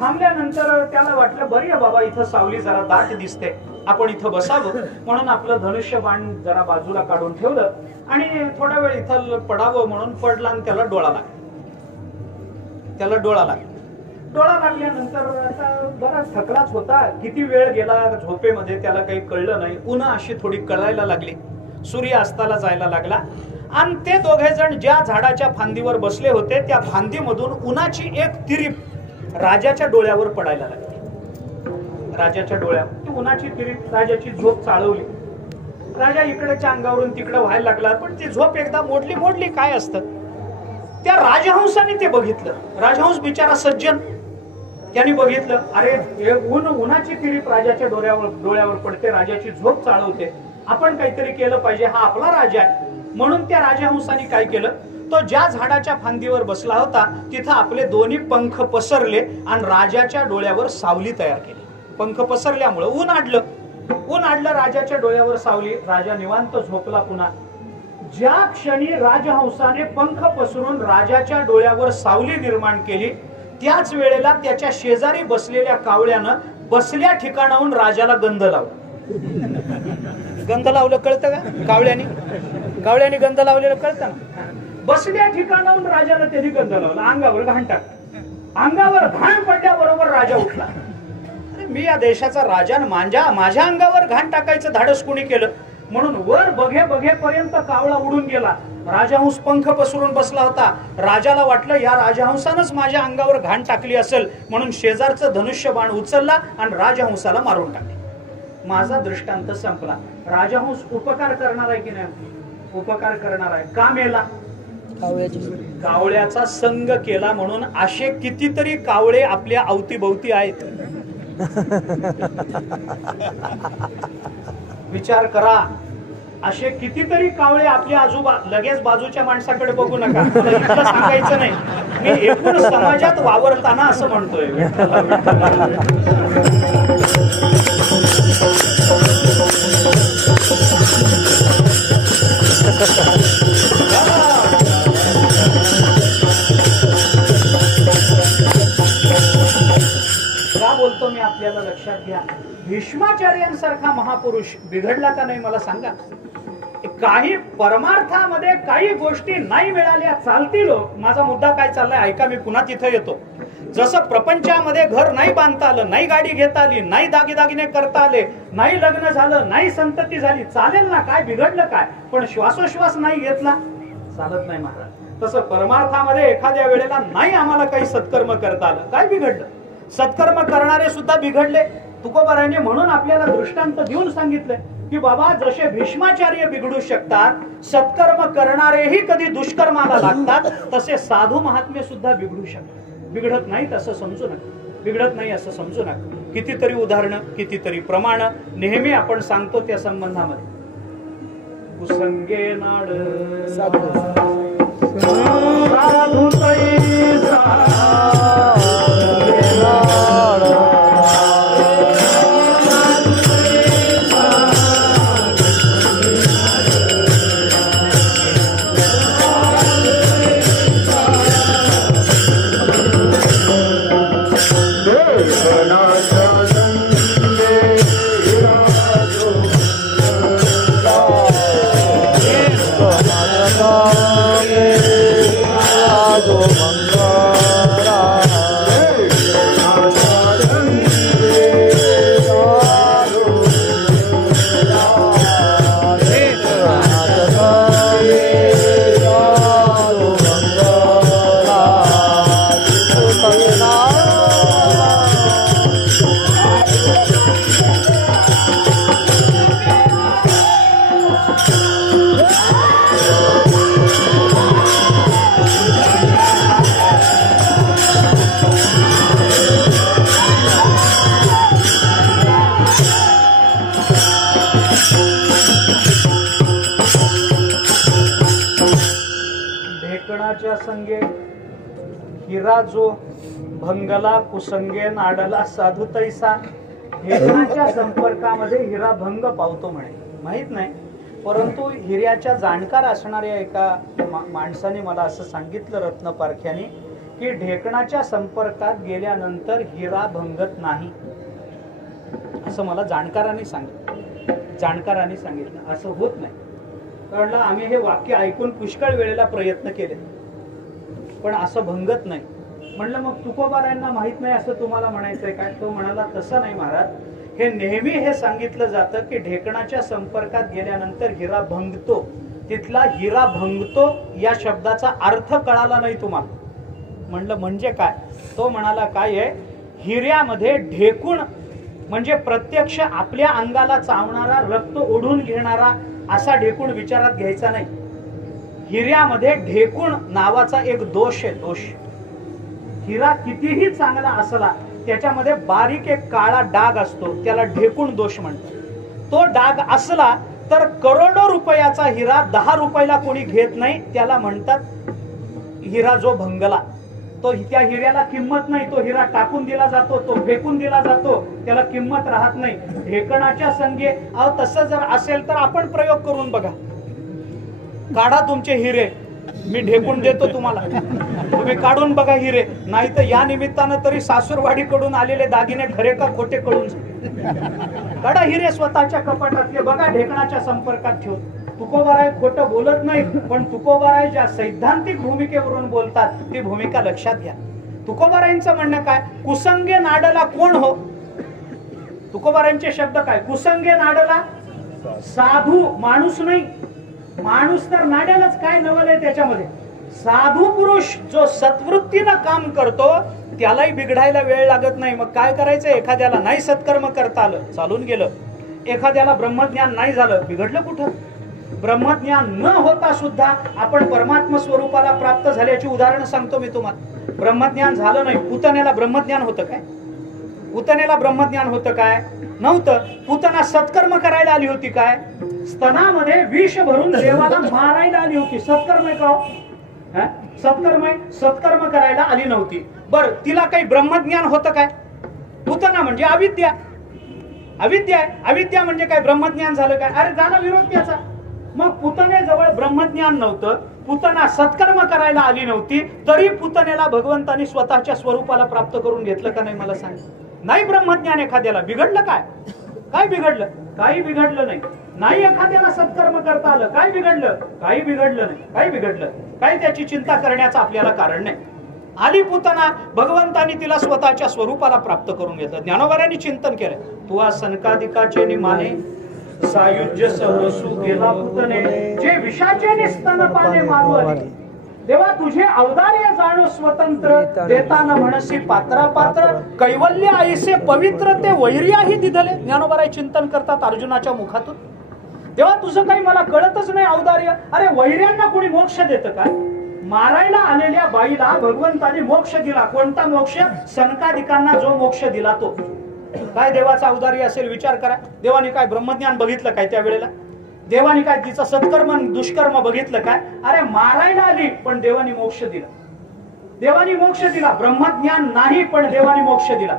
थांबल्यानंतर त्याला वाटलं, बरी आहे बाबा, इथं सावली जरा दाट दिसते, आपण इथं बसावं. म्हणून आपलं धनुष्यबाण जरा बाजूला काढून ठेवलं आणि थोडा वेळ इथं पडावं म्हणून पडला आणि त्याला डोळा लागला. डोळा लागल्यानंतर आता बराच थकलाच होता. किती वेळ गेला झोपेमध्ये त्याला काही कळलं नाही. उन्हा अशी थोडी कळायला लागली, सूर्य अस्ताला जायला लागला आणि ते दोघे जण ज्या झाडाच्या फांदीवर बसले होते त्या फांदीमधून उन्हाची एक तिरीप राजाच्या डोळ्यावर पडायला लागली. राजाच्या डोळ्यावर ती उन्हाची तिरीप राजाची झोप चाळवली. राजा इकडेच्या अंगावरून तिकडे व्हायला लागला, पण ती झोप एकदा मोडली. काय असतं, त्या राजहंसाने ते बघितलं. राजहंस बिचारा सज्जन, त्यांनी बघितलं, अरे उन्हाची तिरीप राजाच्या डोळ्यावर पडते, राजाची झोप चाळवते आपण काहीतरी केलं पाहिजे, हा आपला राजा आहे. म्हणून त्या राजहंसाने काय केलं, तो ज्या झाडाच्या फांदीवर बसला होता तिथं आपले दोन्ही पंख पसरले आणि राजाच्या डोळ्यावर सावली तयार केली. पंख पसरल्यामुळं ऊन आडलं राजाच्या डोळ्यावर सावली. राजा निवांत झोपला. पुन्हा ज्या क्षणी राजहंसाने पंख पसरून राजाच्या डोळ्यावर सावली निर्माण केली, त्याच वेळेला त्याच्या शेजारी बसलेल्या कावळ्यानं बसल्या ठिकाणाहून राजाला गंध लावला. गंध लावलं कळतं का? कावळ्याने गंध लावलेलं कळतं ना. बसल्या ठिकाणाहून राजाला त्यांनी गंध लावला. अंगावर घाण टाकली. अंगावर घाण पडल्याबरोबर राजा उठला. अरे मी या देशाचा राजा, माझ्या अंगावर घाण टाकायचं धाडस कोणी केलं? म्हणून वर बघेपर्यंत कावळा उडून गेला. राजहंस पंख पसरून बसला होता. राजाला वाटलं या राजहंसानंच माझ्या अंगावर घाण टाकली असेल, म्हणून शेजारचं धनुष्य बाण उचलला आणि राजहंसाला मारून टाकले. माझा दृष्टांत संपला. राजहंस उपकार करणार आहे की नाही? उपकार करणार आहे. का मेला? कावळ्याचा संग केला म्हणून. असे कितीतरी कावळे आपल्या अवतीभोवती आहेत. विचार करा. असे कितीतरी कावळे आपल्या लगेच बाजूच्या माणसाकडे बघू नका. मला सांगायचं नाही, मी एकूण समाजात वावरताना असं म्हणतोय. का बोलतो मी आपल्याला लक्षात घ्या. भीष्माचार्यांसारखा महापुरुष बिघडला का नाही मला सांगा. काही परमार्थामध्ये काही गोष्टी नाही मिळाल्या चालतील. माझा मुद्दा काय चाललाय ऐका, मी पुन्हा तिथे येतो. जसं प्रपंचामध्ये घर नाही बांधता आलं, नाही गाडी घेता आली, नाही दागिदागिने करता आले, नाही लग्न झालं, नाही संतती झाली, चालेल ना, काय बिघडलं काय? पण श्वासोश्वास नाही घेतला, चालत नाही महाराज. तसं परमार्थामध्ये एखाद्या वेळेला नाही आम्हाला काही सत्कर्म करता आलं, काय बिघडलं? सत्कर्म करणारे सुद्धा बिघडले. तुकोबाराने म्हणून आपल्याला दृष्टांत देऊन सांगितलंय की बाबा जसे भीष्माचार्य बिघडू शकतात, सत्कर्म करणारेही कधी दुष्कर्माला लागतात, तसे साधू महात्मे सुद्धा बिघडू शकतात. बिघडत नाहीत असं समजू नका, बिघडत नाही असं समजू नका. कितीतरी उदाहरणं, कितीतरी प्रमाण नेहमी आपण सांगतो त्या संबंधामध्ये. कुसंगे नाड साधू संगे हिरा जो भंगला कुसंगे नाडला साधू तैसा. ढेकणाच्या संपर्कामध्ये हिरा भंग पावतो म्हणे, माहित नाही. परंतु हिऱ्याच्या जाणकार असणाऱ्या एका माणसाने मला असं सांगितलं रत्नपारख्याने की ढेकणाच्या संपर्कात गेल्यानंतर हिरा भंगत नाही, असं मला जाणकारांनी सांगितलं. असं होत नाही. कारण आम्ही हे वाक्य ऐकून पुष्कळ वेळेला प्रयत्न केले, पण असं भंगत नाही. म्हणलं मग तुकोबारायांना माहित नाही असं तुम्हाला म्हणायचंय काय? तो म्हणाला तसं नाही महाराज, हे नेहमी हे सांगितलं जातं की ढेकणाच्या संपर्कात गेल्यानंतर हिरा भंगतो. तिथला हिरा भंगतो या शब्दाचा अर्थ कळाला नाही तुम्हाला. म्हणलं म्हणजे काय? तो म्हणाला काय आहे, हिऱ्यामध्ये ढेकूण म्हणजे प्रत्यक्ष आपल्या अंगाला चावणारा, रक्त ओढून घेणारा असा ढेकूण विचारात घ्यायचा नाही. हिऱ्यामध्ये ढेकूण नावाचा एक दोष आहे. दोष. हिरा कितीही चांगला असला त्याच्यामध्ये बारीक एक काळा डाग असतो, त्याला ढेकूण दोष म्हणतात. तो डाग असला तर करोडो रुपयाचा हिरा 10 रुपयाला कोणी घेत नाही, त्याला म्हणतात हिरा जो भंगला. तो त्या हिऱ्याला किंमत नाही, तो हिरा टाकून दिला जातो, तो फेकून दिला जातो, त्याला किंमत राहत नाही. ढेकणाच्या संगे तसं जर असेल तर आपण प्रयोग करून बघा. काढा तुमचे हिरे, मी ढेकून देतो तुम्हाला, तुम्ही काढून बघा हिरे. नाही तर या निमित्तानं तरी सासूरवाडीकडून आलेले दागिने खरे का खोटे कळून काढा हिरे स्वतःच्या कपाटातले, बघा ढेकणाच्या संपर्कात ठेवून. तुकोबाराय खोटं बोलत नाही, पण तुकोबाराय ज्या सैद्धांतिक भूमिकेवरून बोलतात ती भूमिका लक्षात घ्या. तुकोबारायांचं म्हणणं काय, कुसंगे नाडला कोण हो. तुकोबारायांचे शब्द काय, कुसंगे नाडला साधू, माणूस नाही. माणूस तर नाड्यालाच काय नवल आहे त्याच्यामध्ये. साधू पुरुष जो सत्वृत्तीनं काम करतो त्यालाही बिघडायला वेळ लागत नाही. मग काय करायचं, एखाद्याला नाही सत्कर्म करता आलं, चालून गेलं. एखाद्याला ब्रह्मज्ञान नाही झालं, बिघडलं कुठं. ब्रह्मज्ञान न होता सुद्धा आपण परमात्मा स्वरूपाला प्राप्त झाल्याची उदाहरण सांगतो मी तुम्हाला. ब्रह्मज्ञान झालं नाही, पुतण्याला ब्रह्मज्ञान होतं काय, पुतण्याला ब्रह्मज्ञान होतं काय, नव्हतं. पुतना सत्कर्म करायला आली होती काय, स्तनामध्ये विष भरून देवाला मारायला आली होती. सत्कर्म आहे का, सत्कर्म करायला आली नव्हती. बर, तिला काही ब्रह्मज्ञान होतं काय. पुतना म्हणजे अविद्या, अविद्या आहे. अविद्या म्हणजे काय, ब्रह्मज्ञान झालं काय, अरे झाला विरोध त्याचा. मग पुतनेजवळ ब्रह्मज्ञान नव्हतं, पुतना सत्कर्म करायला आली नव्हती, तरी पुतनेला भगवंतानी स्वतःच्या स्वरूपाला प्राप्त करून घेतलं का नाही मला सांग. नाही ब्रह्मज्ञान एखाद्याला, बिघडलं काय, काय बिघडलं, काही बिघडलं नाही. नाही एखाद्याला सत्कर्म करता आलं, काय बिघडलं, काही बिघडलं नाही. काही बिघडलं, काही त्याची चिंता करण्याचं आपल्याला कारण नाही. आली पुतना, भगवंतानी तिला स्वतःच्या स्वरूपाला प्राप्त करून घेतलं. ज्ञानोबारांनी चिंतन केलं, तू आज सनकादिकाचे निमाने सायुज्य सहसू गेला पुतने, जे विषाचे निस्तनपाने मारू आले. देवा तुझे औदार्य जाणो स्वतंत्र, देताना म्हणसी पात्रा पात्र, कैवल्य आईसे पवित्र ते वैर्याही दिधले. ज्ञानोबाराय चिंतन करतात अर्जुनाच्या मुखातून. तेव्हा तुझं काही मला कळतच नाही औदार्य. अरे वैर्यांना कोणी मोक्ष देतं काय. मारायला आलेल्या बाईला भगवंताने मोक्ष दिला. कोणता मोक्ष, सनकादिकांना जो मोक्ष दिला तो. काय देवाचा औदार्य असेल विचार करा. देवाने काय ब्रह्मज्ञान बघितलं काय त्यावेळेला, देवाने काय तिचं सत्कर्म दुष्कर्म बघितलं काय. अरे मारायला आली पण देवाने मोक्ष दिला, देवाने मोक्ष दिला. ब्रह्मज्ञान नाही पण देवाने मोक्ष दिला.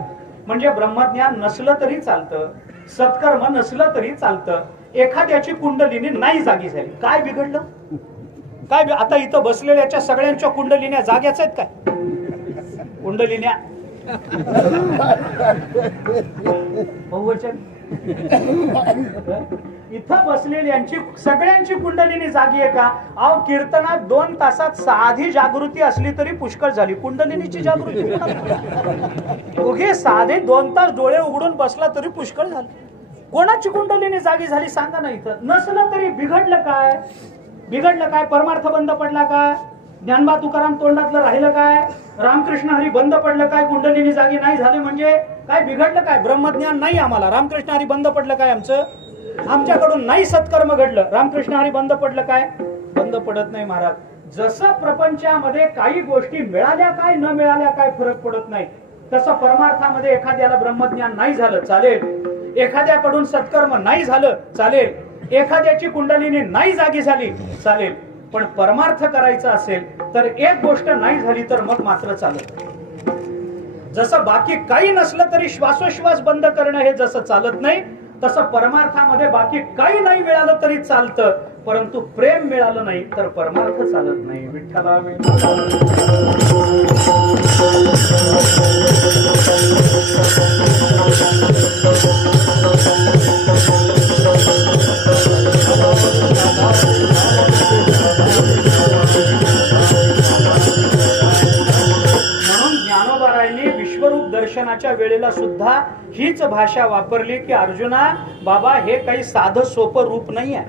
म्हणजे ब्रह्मज्ञान नसलं तरी चालतं, सत्कर्म नसलं तरी चालतं. एखाद्याची कुंडलिनी नाही जागी झाली, काय बिघडलं, काय. आता इथं बसलेल्याच्या सगळ्यांच्या कुंडलिन्या जाग्याच आहेत काय, कुंडलिन्या बहुवचन. इथं बसलेल्यांची सगळ्यांची कुंडलिनी जागी आहे का. अहो कीर्तनात 2 तासात साधी जागृती असली तरी पुष्कळ झाली. कुंडलिनीची जागृती उगे साधे 2 तास डोळे उघडून बसला तरी पुष्कळ झालं. कोणाची कुंडलिनी जागी झाली सांगा ना. इथं नसलं तरी बिघडलं काय, बिघडलं काय. परमार्थ बंद पडला का, ज्ञानबा तुकाराम तोंडातलं राहिलं काय, रामकृष्ण हरी बंद पडलं काय, कुंडलिनी जागी नाही झाली म्हणजे काय बिघडलं काय. ब्रह्मज्ञान नाही आम्हाला, रामकृष्ण हरी बंद पडलं काय आमचं, आमच्याकडून नाही सत्कर्म घडलं, रामकृष्ण हरी बंद पडलं काय, बंद पडत नाही महाराज. जसं प्रपंचामध्ये काही गोष्टी मिळाल्या काय न मिळाल्या काय फरक पडत नाही, तसं परमार्थामध्ये एखाद्याला ब्रह्मज्ञान नाही झालं चालेल, एखाद्याकडून सत्कर्म नाही झालं चालेल, एखाद्याची कुंडलिनी नाही जागी झाली चालेल, पण परमार्थ करायचा असेल तर एक गोष्ट नाही झाली तर मग मात्र चालत. जसं बाकी काही नसलं तरी श्वासोश्वास बंद करणं हे जसं चालत नाही, तसं परमार्थामध्ये बाकी काही नाही मिळालं तरी चालतं, परंतु प्रेम मिळालं नाही तर परमार्थ चालत नाही. विठ्ठला दर्शनाच्या वेळेला सुद्धा हीच भाषा वापरली की अर्जुना बाबा हे काही साधं सोपं रूप नाही आहे,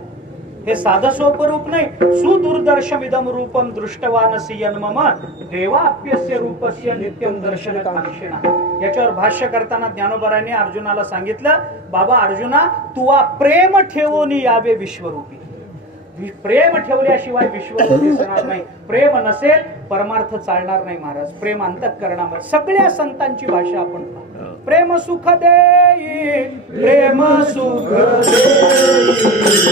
हे साधं सोपं रूप नाही. सुदुर्दर्शमिदम रूपम दृष्टवानसी यन्मम देवाप्यस्य रूपस्य नित्यम दर्शन कांक्षिणा. याच्यावर भाष्य करताना ज्ञानोबारांनी अर्जुनाला सांगितलं, बाबा अर्जुना तुवा प्रेम ठेवून यावे विश्वरूपी. प्रेम ठेवल्याशिवाय विश्वरूप दिसणार नाही. प्रेम नसेल परमार्थ चालणार नाही महाराज. प्रेम अंतःकरणामध्ये सगळ्या संतांची भाषा आपण प्रेम सुख देई, प्रेम सुख देई.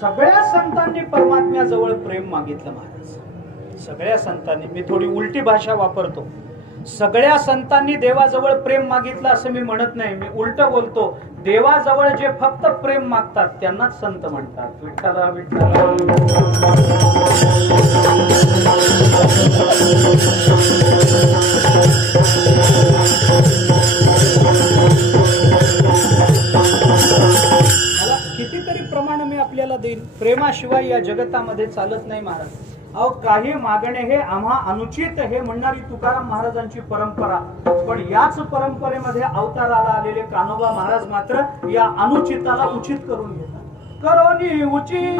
सगळ्या संतांनी परमात्म्याजवळ प्रेम मागितलं महाराज. सगळ्या संतांनी, मी थोडी उलटी भाषा वापरतो, सगळ्या संतांनी देवाजवळ प्रेम मागितलं असं मी म्हणत नाही, मी उलट बोलतो. देवाजवळ जे फक्त प्रेम मागतात त्यांनाच संत म्हणतात. विठ्ठला विठ्ठला. कितीतरी प्रमाण मी आपल्याला देईन. प्रेमाशिवाय या जगतामध्ये चालत नाही महाराज. अहो, काही मागणे हे आम्हा अनुचित हे म्हणणारी तुकाराम महाराजांची परंपरा, पण याच परंपरेमध्ये अवताराला आलेले कान्होबा महाराज मात्र या अनुचिताला उचित करून घेतात. करोनी उचित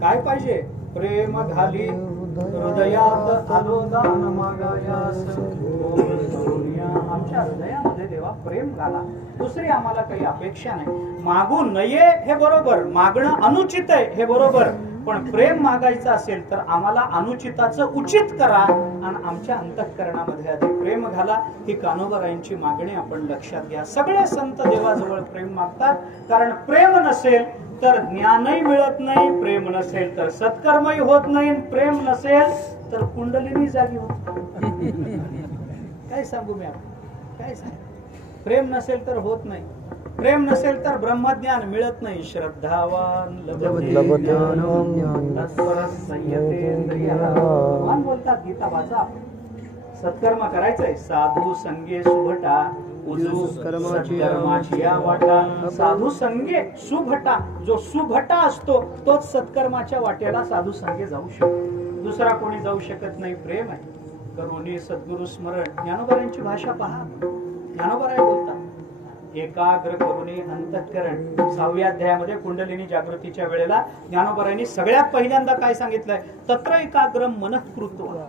काय पाहिजे? प्रेम घाली हृदयात आलो दान मागायास. आमच्या हृदयामध्ये देवा प्रेम घाला. दुसरी आम्हाला काही अपेक्षा नाही. मागू नये हे बरोबर, मागणं अनुचित आहे हे बरोबर, पण प्रेम मागायचं असेल तर आम्हाला अनुचिताचं उचित करा आणि आमच्या अंतःकरणामध्ये अधिक प्रेम घाला. ही कान्होबारायांची मागणी आपण लक्षात घ्या. सगळे संत देवाजवळ प्रेम मागतात, कारण प्रेम नसेल तर ज्ञानही मिळत नाही, प्रेम नसेल तर सत्कर्मही होत नाही, प्रेम नसेल तर कुंडलिनी जागी होत. काय सांगू मी आपण, काय सांगू? प्रेम नसेल तर होत नाही, प्रेम नसेल तर ब्रह्मज्ञान मिळत नाही. श्रद्धावान भगवान बोलतात, गीता वाचा, सत्कर्म करायचंय. साधू संगे सुभटा उजू सत्कर्माची या वाटा. साधू संगे सुभटा, जो सुभटा असतो तोच सत्कर्माच्या वाट्याला साधू संगे जाऊ शकतो, दुसरा कोणी जाऊ शकत नाही. प्रेम आहे. करुणी सद्गुरु स्मरण. ज्ञानोबारांची भाषा पहा. ज्ञानोबाराय बोलतात, एकाग्र करुणी अंतःकरण. 6व्या अध्यायामध्ये कुंडलिनी जागृतीच्या वेळेला ज्ञानोबारांनी सगळ्यात पहिल्यांदा काय सांगितलंय? तत्र एकाग्रम मनः कृत्वा.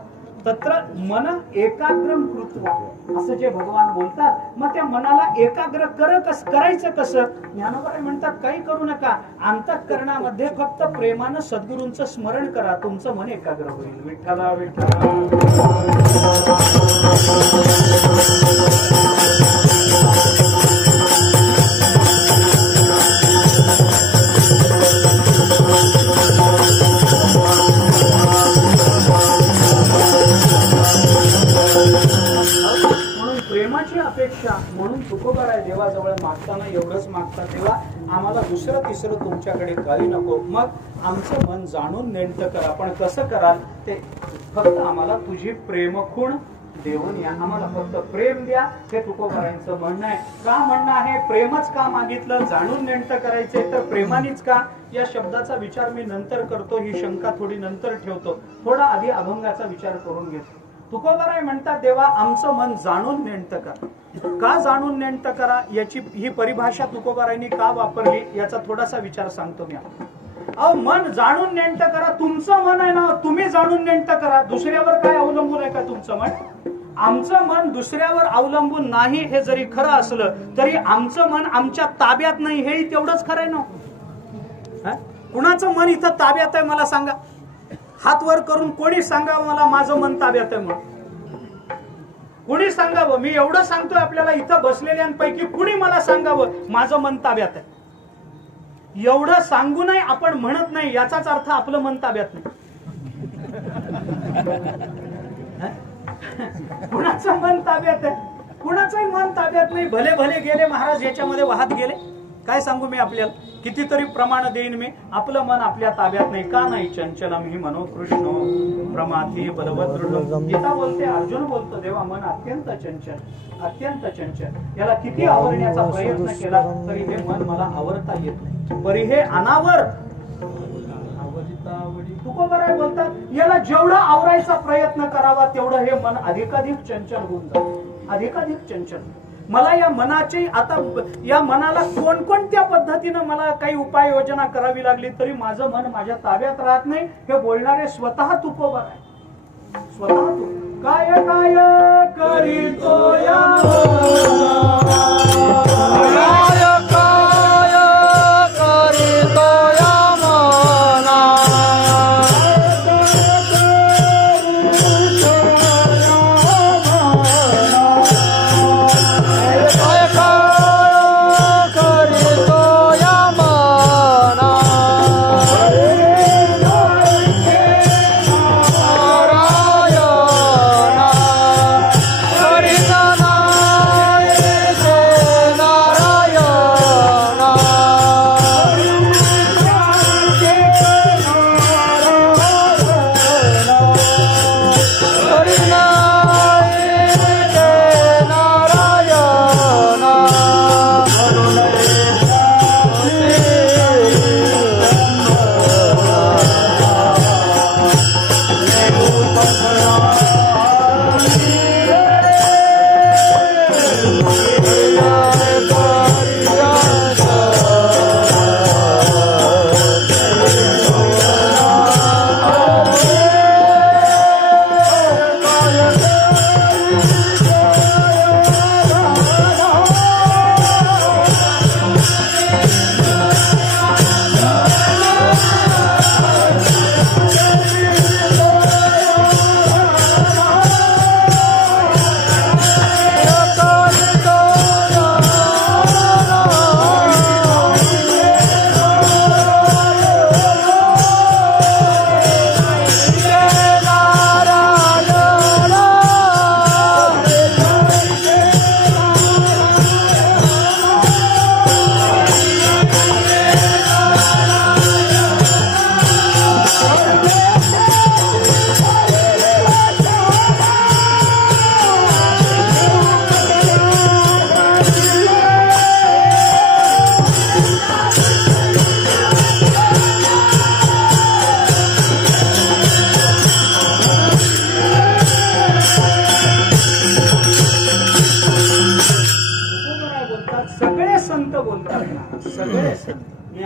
तत्र मन एकाग्रम कृत्वा असं जे भगवान बोलतात. मग त्या मनाला एकाग्र करायचं कसं? ज्ञानोबा म्हणतात काही करू नका, अंतःकरणामध्ये फक्त प्रेमानं सद्गुरूंचं स्मरण करा, तुमचं मन एकाग्र होईल. विठ्ठला विठ्ठला. म्हणून प्रेमाची अपेक्षा म्हणून तुकोबाराय देवाजवळ मागताना एवढंच मागतात, तेव्हा आम्हाला दुसरं तिसरं तुमच्याकडे काही नको, मग आमचं मन जाणून नेणतं करा. पण कसं कराल ते फक्त आम्हाला तुझी प्रेमखूण देऊन या, आम्हाला फक्त प्रेम द्या. हे तुकोबारायांचं म्हणणं आहे. का म्हणणं आहे? प्रेमच का मागितलं? जाणून नेणतं करायचंय तर प्रेमानीच का? या शब्दाचा विचार मी नंतर करतो, ही शंका थोडी नंतर ठेवतो. थोडा आधी अभंगाचा विचार करून घेतो. तुकोबाराय म्हणतात, देवा आमचं मन जाणून नेणतं करा. का जाणून नेणतं करा याची ही परिभाषा तुकोबारायांनी का वापरली याचा थोडासा विचार सांगतो मी. अहो, मन जाणून नेणतं करा, तुमचं मन आहे ना, तुम्ही जाणून नेणतं करा. दुसऱ्यावर काय अवलंबून आहे का तुमचं मन? आमचं मन दुसऱ्यावर अवलंबून नाही हे जरी खरं असलं तरी आमचं मन आमच्या ताब्यात नाही हेही तेवढंच खरं आहे ना. कुणाचं मन इथं ताब्यात आहे मला सांगा? हात वर करून कोणी सांगावं मला माझं मन ताब्यात आहे म्हणून? कुणी सांगावं? मी एवढं सांगतोय आपल्याला, इथं बसलेल्यांपैकी कुणी मला सांगावं माझं मन ताब्यात आहे? एवढं सांगूनही आपण म्हणत नाही, याचाच अर्थ आपलं मन ताब्यात नाही. कुणाचं मन ताब्यात आहे? कुणाचंही मन ताब्यात नाही. भले भले गेले महाराज याच्यामध्ये वाहत गेले. काय सांगू मी आपल्याला? कितीतरी प्रमाण देईन मी. आपलं मन आपल्या ताब्यात नाही. का नाही? चंचलम ही मनोकृष्ण प्रमाथी बलवदृढ. गीता बोलते, अर्जुन बोलतो, देवा मन अत्यंत चंचल, अत्यंत चंचल. याला किती आवरण्याचा प्रयत्न केला तरी हे मन मला आवरता येत नाही. परी हे अनावर तुकोबाराय बोलतात, याला जेवढा आवरायचा प्रयत्न करावा तेवढं हे मन अधिकाधिक चंचल होऊन जातं, अधिकाधिक चंचल. मला या मनाची आता या मनाला कोणकोणत्या पद्धतीनं मला काही उपाययोजना करावी लागली तरी माझं मन माझ्या ताब्यात राहत नाही. हे बोलणारे स्वतः तुकोबाराय. स्वतः तू काय काय करीतो या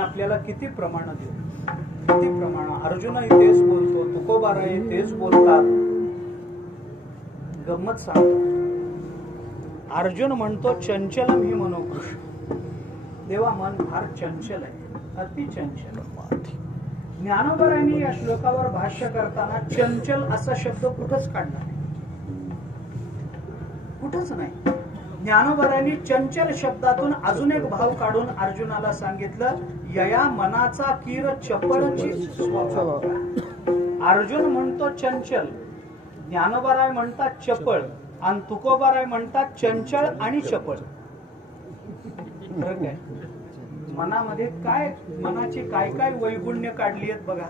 आपल्याला किती प्रमाण देऊ, किती प्रमाण. अर्जुनही तेच बोलतो, तुकोबाराही तेच बोलतात. गंमत सांगतो. अर्जुन म्हणतो चंचलम ही मनोकृष्ण. देवा मन फार चंचल आहे, अति चंचल. ज्ञानोबरांनी या श्लोकावर भाष्य करताना चंचल असा शब्द कुठंच काढला नाही, कुठंच नाही. ज्ञानोबरांनी चंचल शब्दातून अजून एक भाव काढून अर्जुनाला सांगितलं, यया मनाचा कीर चपळची स्वभाव. अर्जुन म्हणतो चंचल, ज्ञानोबराय म्हणतात चपळ, आणि तुकोबाराय म्हणतात चंचल आणि चपळ. फरक आहे. मनामध्ये काय, मनाची काय काय वैगुण्य काढली आहेत बघा.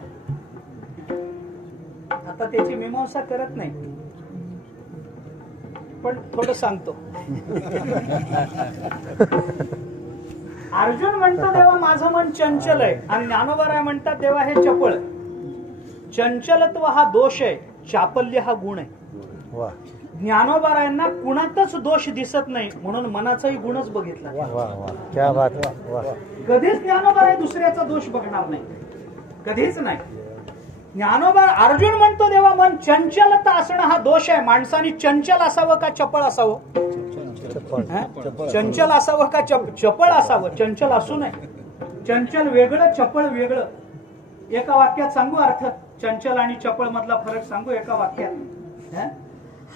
आता त्याची मीमांसा करत नाही, पण थोडं सांगतो. अर्जुन म्हणतो देवा माझं मन चंचल आहे, आणि ज्ञानोबराय म्हणतात देवा हे चपळ. चंचलत्व हा दोष आहे, चापल्य हा गुण आहे. ज्ञानोबरायांना कुणातच दोष दिसत नाही, म्हणून मनाचाही गुणच बघितला. कधीच ज्ञानोबराय दुसऱ्याचा दोष बघणार नाही, कधीच नाही. ज्ञानोबा अर्जुन म्हणतो देवा मन चंचलता असणं हा दोष आहे. माणसाने चंचल असावं का चपळ असावं? चंचल असावं का चपळ असावं? चंचल असू नये. चंचल वेगळं, चपळ वेगळं. एका वाक्यात सांगू अर्थ, चंचल आणि चपळ मधला फरक सांगू एका वाक्यात.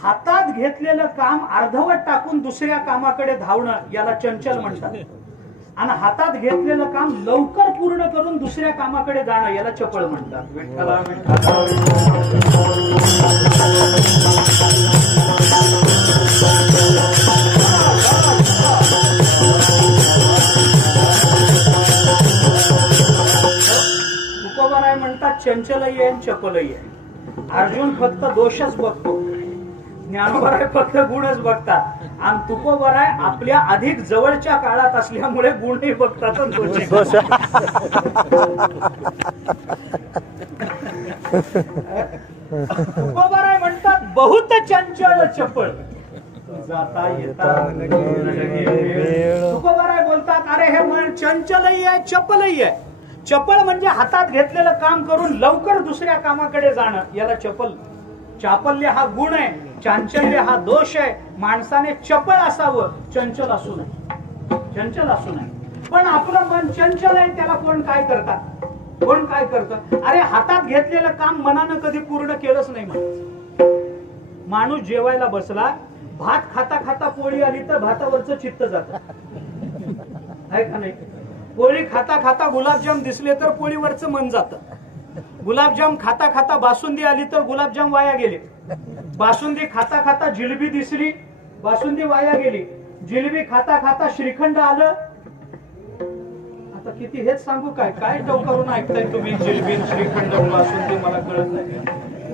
हातात घेतलेलं काम अर्धवट टाकून दुसऱ्या कामाकडे धावणं याला चंचल म्हणतात, आणि हातात घेतलेलं काम लवकर पूर्ण करून दुसऱ्या कामाकडे जाणं याला चपळ म्हणतात. विठ्ठला तुकोबाराय म्हणतात चंचलही आहे चपलही आहे. अर्जुन फक्त दोषच बघतो, ज्ञानोबराय फक्त गुणच बघतात, आणि तुकोबराय आपल्या अधिक जवळच्या काळात असल्यामुळे गुणही बघतात. तुकोबराय म्हणतात बहुत चंचल चपळ जाता येता. तुकोबराय बोलतात अरे हे मन चंचलही आहे चपलही आहे. चपळ म्हणजे हातात घेतलेलं काम करून लवकर दुसऱ्या कामाकडे जाणं याला चपल. चापल्य हा गुण आहे, चांचल्य हा दोष आहे. माणसाने चपळ असावं, चंचल असू नये, चंचल असू नये. पण आपलं मन चंचल आहे, त्याला कोण काय करतात? कोण काय करतं? अरे हातात घेतलेलं काम मनानं कधी पूर्ण केलंच नाही. माणूस जेवायला बसला, भात खाता खाता पोळी आली तर भातावरचं चित्त जात आहे का नाही? पोळी खाता खाता गुलाबजाम दिसले तर पोळीवरचं मन जातं. गुलाबजाम खाता खाता बासुंदी आली तर गुलाबजाम वाया गेले. बासुंदी खाता खाता जिलेबी दिसली, बासुंदी वाया गेली. जिलेबी खाता खाता श्रीखंड आलं. आता किती हेच सांगू काय काय टवकारून ऐकताय तुम्ही? जिलेबी श्रीखंड बासुंदी मला कळत नाही.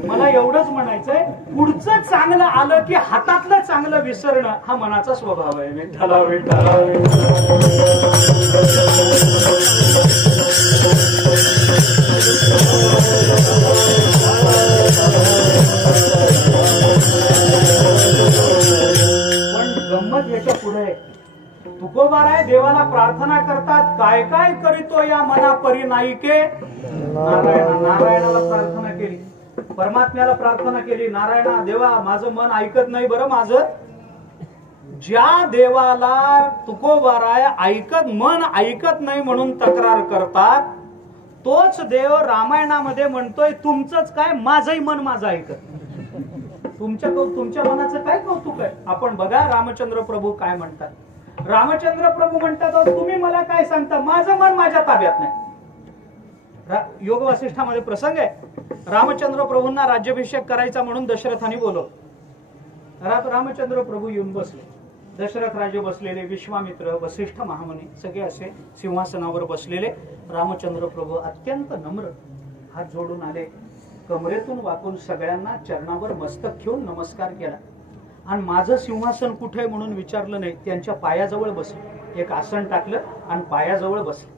मला एवढंच म्हणायचंय, पुढचं चांगलं आलं की हातातलं चांगलं विसरणं हा मनाचा स्वभाव आहे. विठ्ठला विठ्ठला पण गंमत याच्या पुढे तुकोबाराय देवाला प्रार्थना करतात, काय काय करीतो या मना परी नाईके. नारायणाला प्रार्थना केली, परमात्म्याला प्रार्थना केली. नारायणा देवा माझं मन ऐकत नाही बरं माझं. ज्या देवाला तुकोबाराय मन ऐकत नाही म्हणून तक्रार करतात, तोच देव रामायणामध्ये म्हणतोय तुमचंच काय माझंही मन माझं ऐकत. तुमच्या मनाचं काय कौतुक आहे? आपण बघा रामचंद्र प्रभू काय म्हणतात. रामचंद्र प्रभू म्हणतात तुम्ही मला काय सांगता, माझं मन माझ्या ताब्यात नाही. योग वसिष्ठामध्ये प्रसंग आहे. रामचंद्र प्रभूंना राज्याभिषेक करायचा म्हणून दशरथाने बोलवलं. रामचंद्र प्रभू येऊन बसले. दशरथ राजे बसलेले, विश्वामित्र, वसिष्ठ महामुनी सगळे असे सिंहासनावर बसलेले. रामचंद्र प्रभू अत्यंत नम्र हात जोडून आले, कमरेतून वाकून सगळ्यांना चरणावर मस्तक घेऊन नमस्कार केला. आणि माझं सिंहासन कुठे आहे म्हणून विचारलं नाही, त्यांच्या पायाजवळ बसले. एक आसन टाकलं आणि पायाजवळ बसले.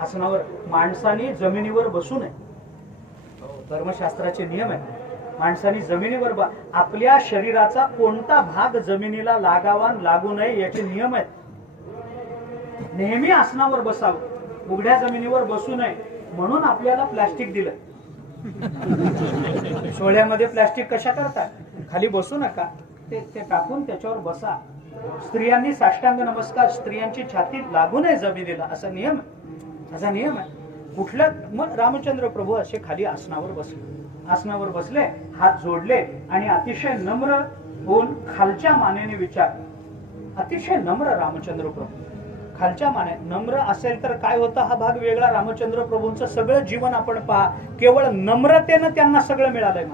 आसनावर माणसाने जमिनीवर बसू नये, धर्मशास्त्राचे नियम आहे. माणसाने जमिनीवर आपल्या शरीराचा कोणता भाग जमिनीला लागावा लागू नये याचे नियम आहेत. नेहमी आसनावर बसावं, उघड्या जमिनीवर बसू नये. म्हणून आपल्याला प्लास्टिक दिलं. सोहळ्यामध्ये प्लास्टिक कशा करतात? खाली बसू नका, ते टाकून त्याच्यावर बसा. स्त्रियांनी साष्टांग नमस्कार स्त्रियांची छाती लागू नये जमिनीला, असा नियम आहे. कुठल्या मग रामचंद्र प्रभू असे खाली आसनावर बसले, हात जोडले आणि अतिशय नम्र होऊन खालच्या मानेने विचारले. अतिशय नम्र रामचंद्र प्रभू, खालच्या माने नम्र असेल तर काय होतं, हा भाग वेगळा. रामचंद्र प्रभूंचं सगळं जीवन आपण पहा, केवळ नम्रतेनं त्यांना सगळं मिळालंय.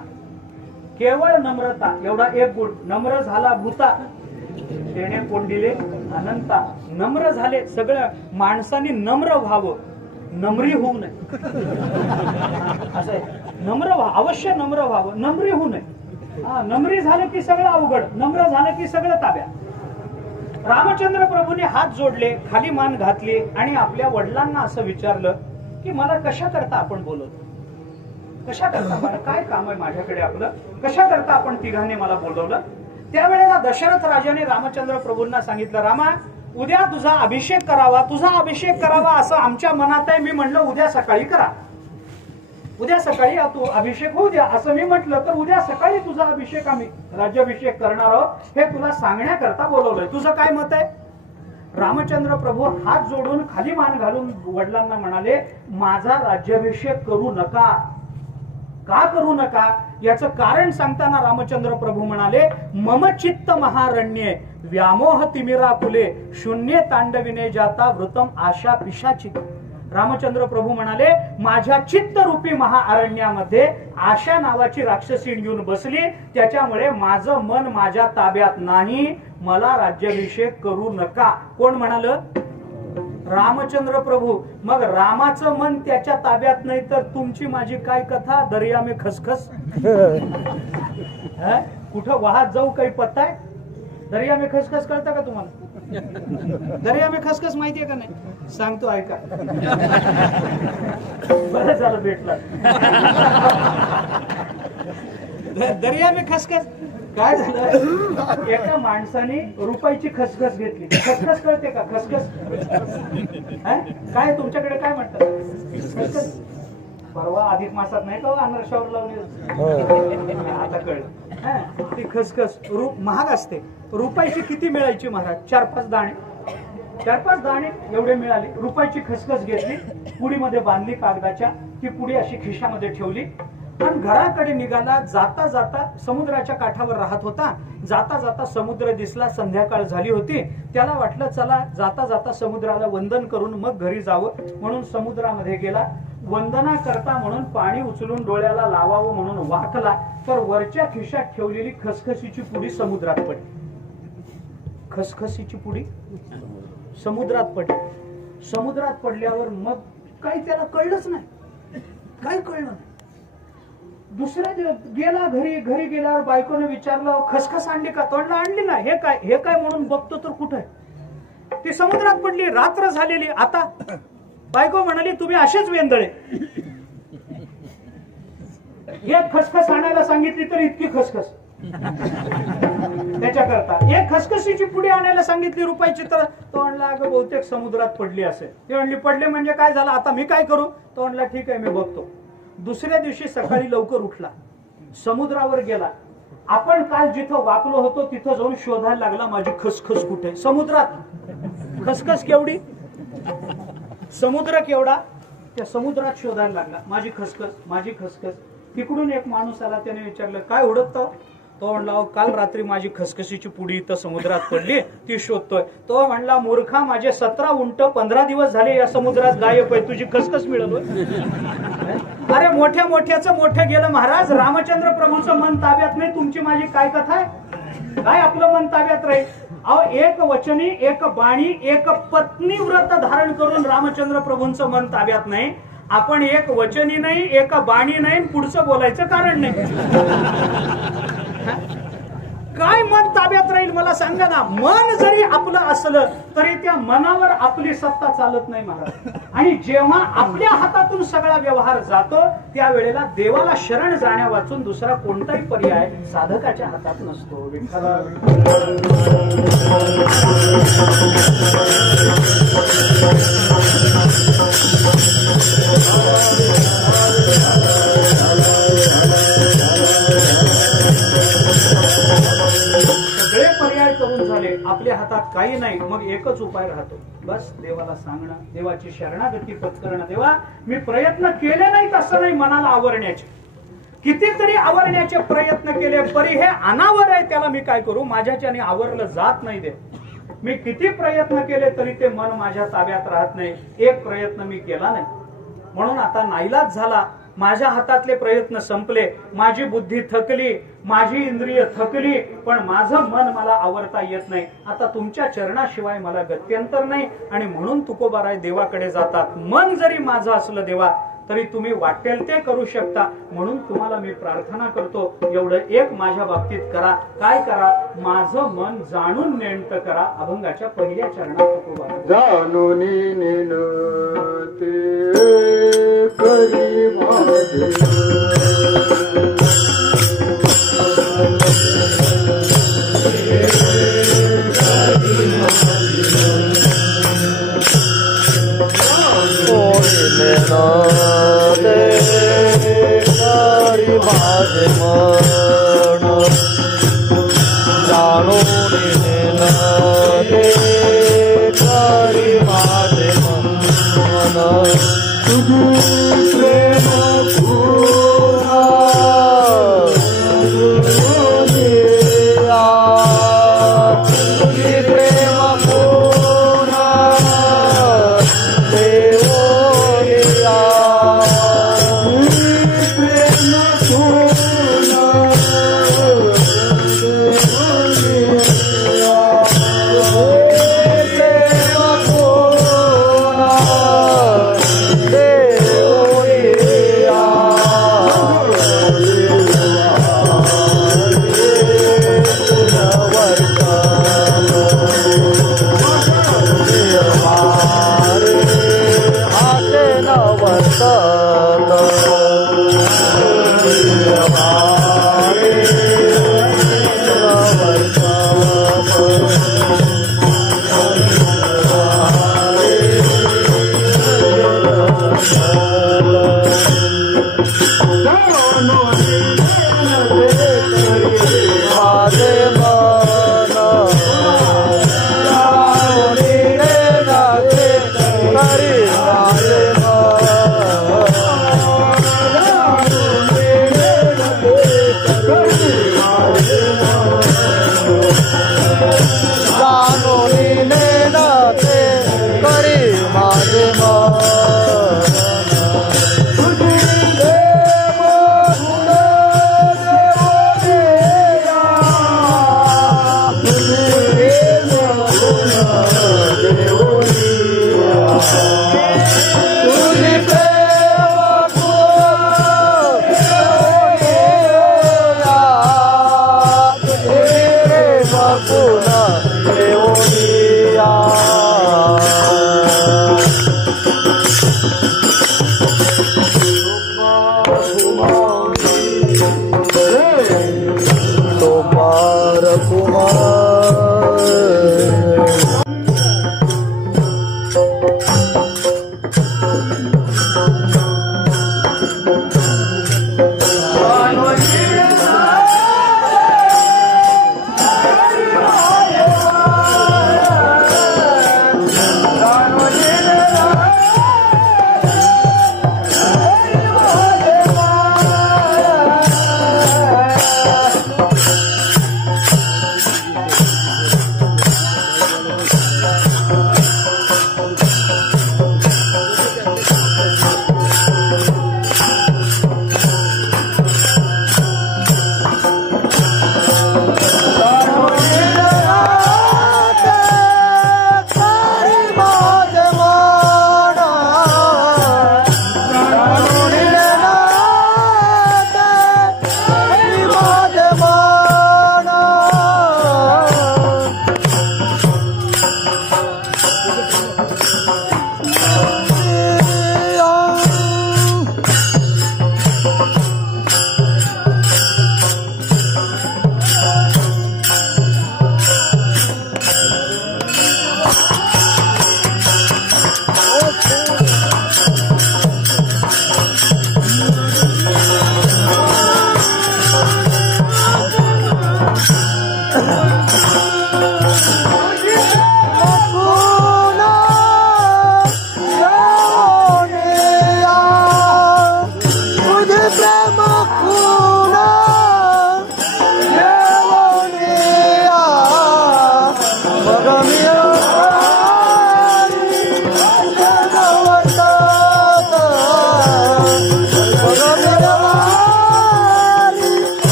केवळ नम्रता एवढा एक गुण. नम्र झाला भूता तेने कोंडिले अनंता. नम्र झाले सगळं. माणसाने नम्र व्हावं, नम्री होऊ नये. असं आहे, नम्र व्हा, अवश्य नम्र व्हावं, नम्री होऊ नये. नम्री झालं की सगळं अवघड, नम्र झालं की सगळं ताब्यात. रामचंद्र प्रभूने हात जोडले, खाली मान घातली आणि आपल्या वडिलांना असं विचारलं की मला कशा करता आपण बोलवलं, कशा करता, मला काय काम आहे माझ्याकडे आपलं, कशा करता आपण तिघांनी मला बोलवलं. त्यावेळेला दशरथ राजाने रामचंद्र प्रभूंना सांगितलं, रामा उद्या तुझा अभिषेक करावा असं आमच्या मनात आहे. मी म्हणलं उद्या सकाळी करा, उद्या सकाळी तू अभिषेक होऊ द्या असं मी म्हटलं, तर उद्या सकाळी तुझा अभिषेक आम्ही राज्याभिषेक करणार आहोत हे तुला सांगण्याकरता बोलवलंय. तुझं काय मत आहे? रामचंद्र प्रभू हात जोडून खाली मान घालून वडिलांना म्हणाले, माझा राज्याभिषेक करू नका. का करू नका याचं कारण सांगताना रामचंद्र प्रभू म्हणाले, मम चित्त महारण्ये व्यामोह तिमिरा कुले शून्य तांडविने जाता वृतम आशा पिशाची. रामचंद्र प्रभू म्हणाले, माझ्या चित्तरूपी महाअरण्यामध्ये आशा नावाची राक्षसी येऊन बसली, त्याच्यामुळे माझं मन माझ्या ताब्यात नाही, मला राज्याभिषेक करू नका. कोण म्हणाल? रामचंद्र प्रभू. मग रामाचं मन त्याच्या ताब्यात नाही तर तुमची माझी काय कथा? दर्या में खसखस. कुठं वाहत जाऊ काही पत्ता आहे? दर्या में खसखस कळतं का तुम्हाला? दर्या में खसखस माहितीये का नाही? सांगतो ऐका. बरं झालं भेटला. दर्या में खसखस काय झालं? एका माणसाने रुपयाची खसखस घेतली. खसखस कळते का? खसखस काय तुमच्याकडे काय म्हणतात? खसखस. परवा अधिक मासात नाही का अनरशावर लावली, आता कळलं. ती खसखस महाग असते. रुपयाची किती मिळायची महाराज? 4-5 दाणे. 4-5 दाणे एवढे मिळाले. रुपयाची खसखस घेतली, पुडीमध्ये बांधली कागदाच्या. ती पुडी अशी खिशामध्ये ठेवली आणि घराकडे निघाला. जाता जाता समुद्राच्या काठावर राहत होता. जाता जाता समुद्र दिसला. संध्याकाळ झाली होती. त्याला वाटलं चला जाता जाता समुद्राला वंदन करून मग घरी जावं, म्हणून समुद्रामध्ये गेला. वंदना करता म्हणून पाणी उचलून डोळ्याला लावावं म्हणून वाकला, तर वरच्या खिशात ठेवलेली खसखसीची पुडी समुद्रात पडली. खसखसीची पुडी समुद्रात पडली. समुद्रात पडल्यावर मग काही त्याला कळलंच नाही, काही कळलं नाही. दुसऱ्या गेला घरी गेल्यावर बायकोने विचारलं, खसखस आणली का? तोंडला आणली ना. हे काय म्हणून बघतो तर कुठे ती समुद्रात पडली. रात्र झालेली. आता बायको म्हणाली, तुम्ही असेच वेंदळे. एक खसखस आणायला सांगितली तर इतकी खसखस त्याच्याकरता. एक खसखसीची पुडी आणायला सांगितली रुपयाची तर तो म्हणला, अगं बहुतेक समुद्रात पडली असेल. ते म्हणली, पडले म्हणजे काय झालं? आता मी काय करू? तो म्हणला, ठीक आहे मी बघतो. दुसऱ्या दिवशी सकाळी लवकर उठला, समुद्रावर गेला. आपण काल जिथं वाकलो होतो तिथं जाऊन शोधायला लागला, माझी खसखस कुठे? समुद्रात. खसखस केवढी, समुद्र केवढा, त्या समुद्रात शोधायला लागला, माझी खसखस. तिकडून एक माणूस आला. त्याने विचारलं, काय हुडकतो? तो म्हणला, काल रात्री माझी खसखसीची पुडी इथं समुद्रात पडली, ती शोधतोय. तो म्हणला, मूर्खा, माझे 17 उंट 15 दिवस झाले या समुद्रात गायब आहे, तुझी खसखस मिळालो. अरे मोठ्याचं मोठं गेलं महाराज. रामचंद्र प्रभूचं मन ताब्यात नाही, तुमची माझी काय कथा आहे? काय आपलं मन ताब्यात राहील? अहो, एक वचनी, एक बाणी, एक पत्नी व्रत धारण करून रामचंद्र प्रभूंचं मन ताब्यात नाही. आपण एक वचनी नाही, एक बाणी नाही, पुढचं बोलायचं कारण नाही. काय मन ताब्यात राहील मला सांगा ना. मन जरी आपलं असलं तरी त्या मनावर आपली सत्ता चालत नाही महाराज. आणि जेव्हा आपल्या हातातून सगळा व्यवहार जातो त्यावेळेला देवाला शरण जाण्या वाचून दुसरा कोणताही पर्याय साधकाच्या हातात नसतो. विठ्ठल आपल्या हातात काही नाही, मग एकच उपाय राहतो, बस देवाला सांगणं, देवाची शरणागती पत्करणं. देवा मी प्रयत्न केले नाहीत असं नाही मनाला आवरण्याचे, कितीतरी आवरण्याचे प्रयत्न केले, परी हे अनावर आहे, त्याला मी काय करू, माझ्याच्याने आवरलं जात नाही देव. मी किती प्रयत्न केले तरी ते मन माझ्या ताब्यात राहत नाही, एक प्रयत्न मी केला नाही, म्हणून आता नाईलाज झाला, माझ्या हातातले प्रयत्न संपले, माझी बुद्धी थकली, माझी इंद्रिय थकली, पण माझं मन मला आवरता येत नाही. आता तुमच्या चरणाशिवाय मला गत्यंतर नाही, आणि म्हणून तुकोबाराय देवाकडे जातात. मन जरी माझं असलं देवा तरी तुम्ही वाटेल ते करू शकता, म्हणून तुम्हाला मी प्रार्थना करतो, एवढं एक माझ्या बाबतीत करा. काय करा, माझं मन जाणून नेणतं करा. अभंगाच्या पहिल्या चरणात तुकोबाराय जाणून नेणते करी माझे माझे मन जाणून नेते करी माझे मन तुझी प्रेम पूर्णा तुझी प्रेम पूर्णा देवोया प्रेम पूर्णा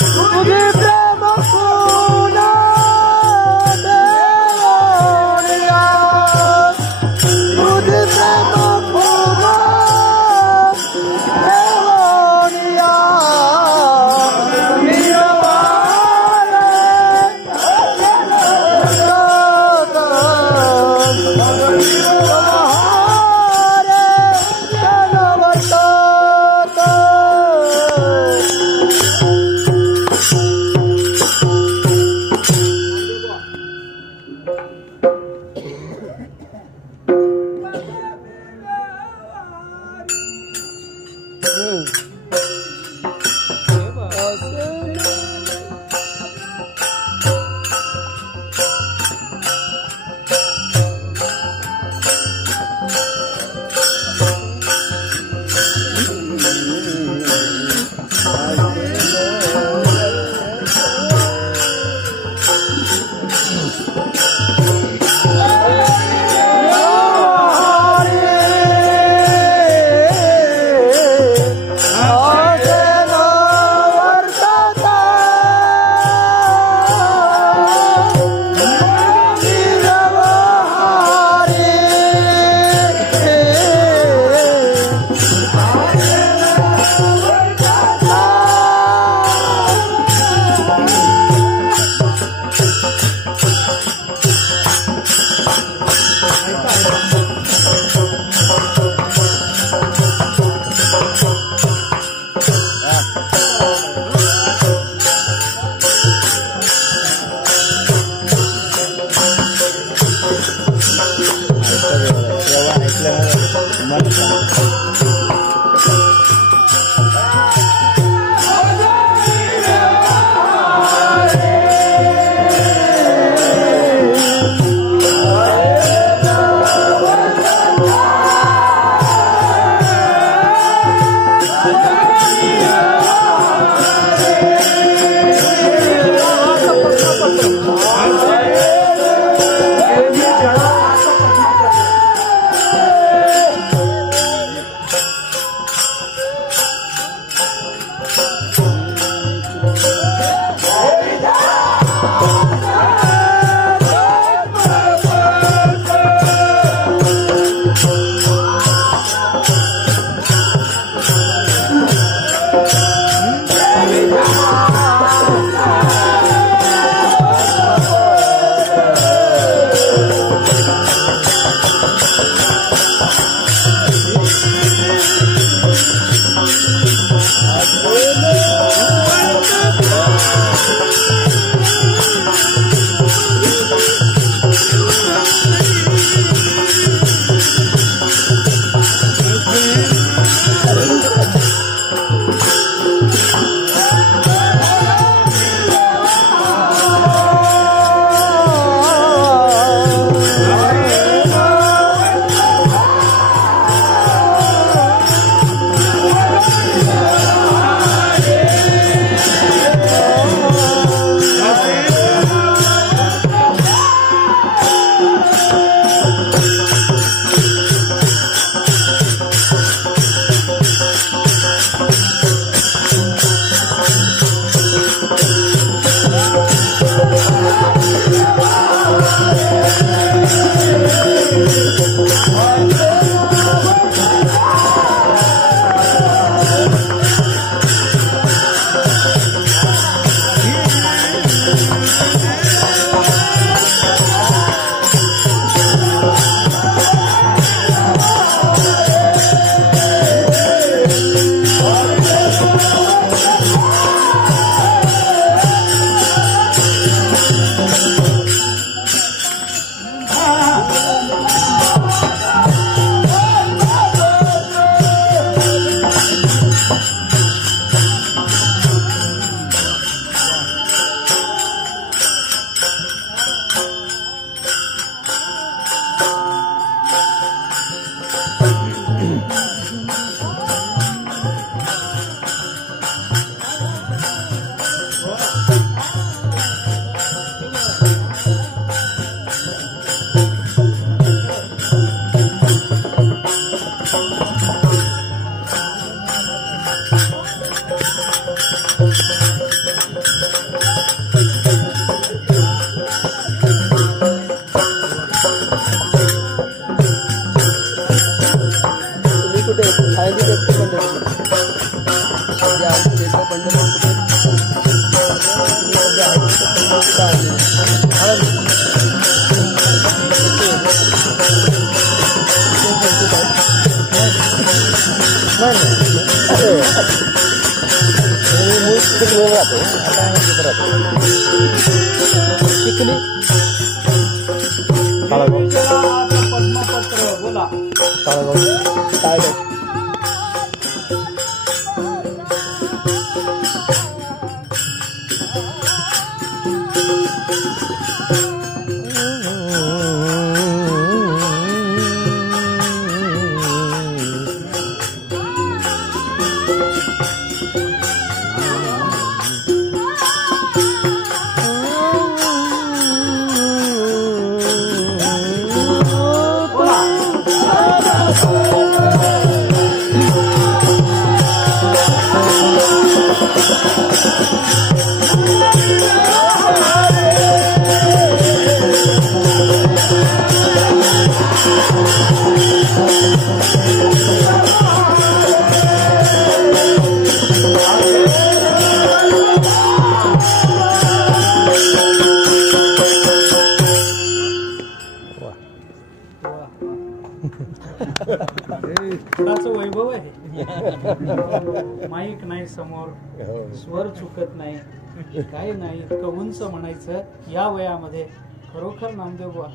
तुझे प्रेम पुन्हा देवोनिया, तुझे प्रेम पुन्हा देवोनिया, तुम्ही कुठे खायली व्यक्ती शिकली पद्मपत्र बोला. काय फडाचं वैभव आहे. माईक नाही समोर, स्वर चुकत नाही, काही नाही. इतकं उंच म्हणायचं या वयामध्ये खरोखर नामदेव बुवा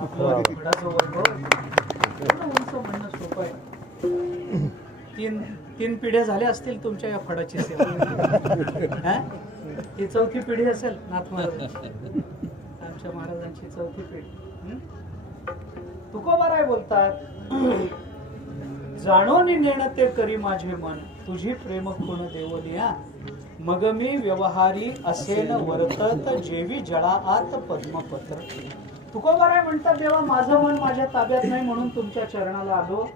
आपलं फडाचं वैभव एवढं उंच म्हणणं सोपं आहे. तीन पिढ्या झाल्या असतील तुमच्या या फडाची सेवा. ही चौथी पिढी असेल नाथ महाराज, आमच्या महाराजांची चौथी पिढी. तुकोबाराय बोलतात, जाणून नेणते करी माझे मन, तुझी प्रेम खूण देवलिया, मग मी व्यवहारी असेन वर्तत, जेवी जळा आत पद्मपत्र. तुकोबाराय म्हणतात, देवा माझं मन माझ्या ताब्यात नाही म्हणून तुमच्या चरणाला आलो,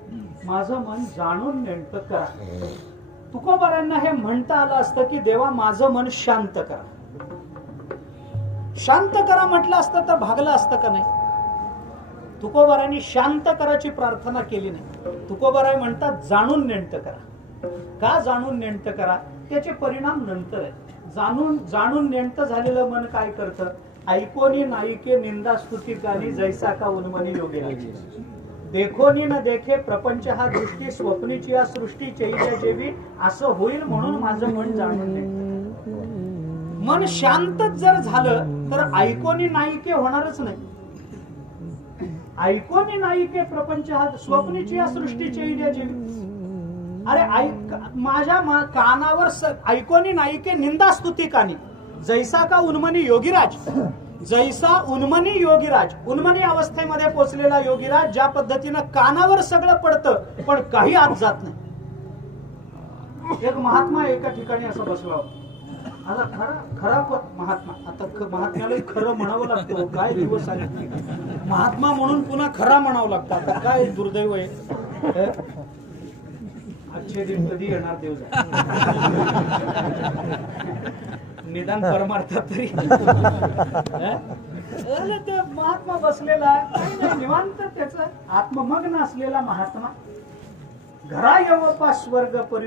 माझं मन जाणून नेणतं करा. तुकोबारायांना हे म्हणता आलं असतं की देवा माझं मन शांत करा. शांत करा म्हटलं असतं तर भागलं असतं का नाही? तुकोबारायांनी शांत करायची प्रार्थना केली नाही. तुकोबाराय म्हणतात जाणून नेणतं करा. का जाणून नेणतं करा? त्याचे परिणाम नंतर आहेत. जाणून नेणतं झालेलं मन काय करतं? ऐकोनी नाईके निंदा स्तुती गाणी, जैसा का उन्मनी योगे राजी. देखोनी न देखे प्रपंच हा दृष्टी, स्वप्नीची या सृष्टी चैत्या जेवी, असं होईल म्हणून माझं मन जाणून नेणतं. मन शांतच जर झालं तर ऐकोनी नाईके होणारच नाही. ऐकोनी नाईके प्रपंच हा स्वप्नीची या सृष्टीची येईल जेवी. अरे ऐक माझ्या कानावर ऐकोनी नाईके निंदा स्तुती कानी, जैसा का उन्मनी योगीराज. जैसा उन्मनी योगीराज, उन्मनी अवस्थेमध्ये पोहोचलेला योगीराज ज्या पद्धतीनं कानावर सगळं पडतं पण काही आत जात नाही. एक महात्मा एका ठिकाणी असं बसला होता. आता खरा महात्मा, आता महात्म्यालाही खरं म्हणावं लागतं. काय दिवस आले महात्मा म्हणून पुन्हा खरा म्हणावं लागतं. आता काय दुर्दैव आहे. आजचे दिन कधी येणार देव निदान परमार्थात तरी. ते महात्मा बसलेला काही नाही, निवांत त्याच आत्ममग्न असलेला महात्मा. घरा येवपा स्वर्ग परी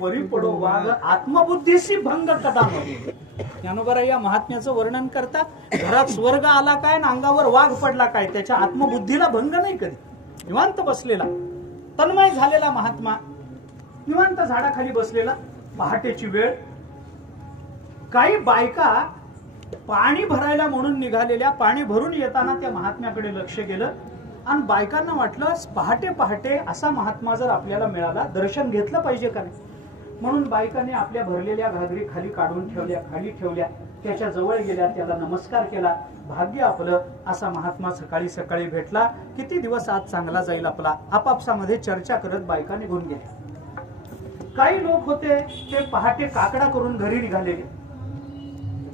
वरी पडो वाघ, आत्मबुद्धीशी भंग कदा मध्ये. ज्ञानोबा या महात्म्याचं वर्णन करतात. घरात स्वर्ग आला काय ना अंगावर वाघ पडला काय, त्याच्या आत्मबुद्धीला भंग नाही कधी. निवांत बसलेला तन्मय झालेला महात्मा, निवांत झाडाखाली बसलेला. पहाटेची वेळ, काही बायका पाणी भरायला म्हणून निघालेल्या, पाणी भरून येताना त्या महात्म्याकडे लक्ष गेलं आणि बायकांना वाटलं पहाटे पहाटे असा महात्मा जर आपल्याला मिळाला दर्शन घेतलं पाहिजे का नाही. म्हणून बायकांनी आपल्या भरलेल्या घागरी खाली काढून ठेवल्या, खाली ठेवल्या, त्याच्या जवळ गेल्या, त्याला नमस्कार केला. भाग्य आपलं असा महात्मा सकाळी सकाळी भेटला. किती दिवस आज चांगला जाईल आपला. आपापसामध्ये चर्चा करत बायका निघून गेल्या. काही लोक होते ते पहाटे काकडा करून घरी निघालेले,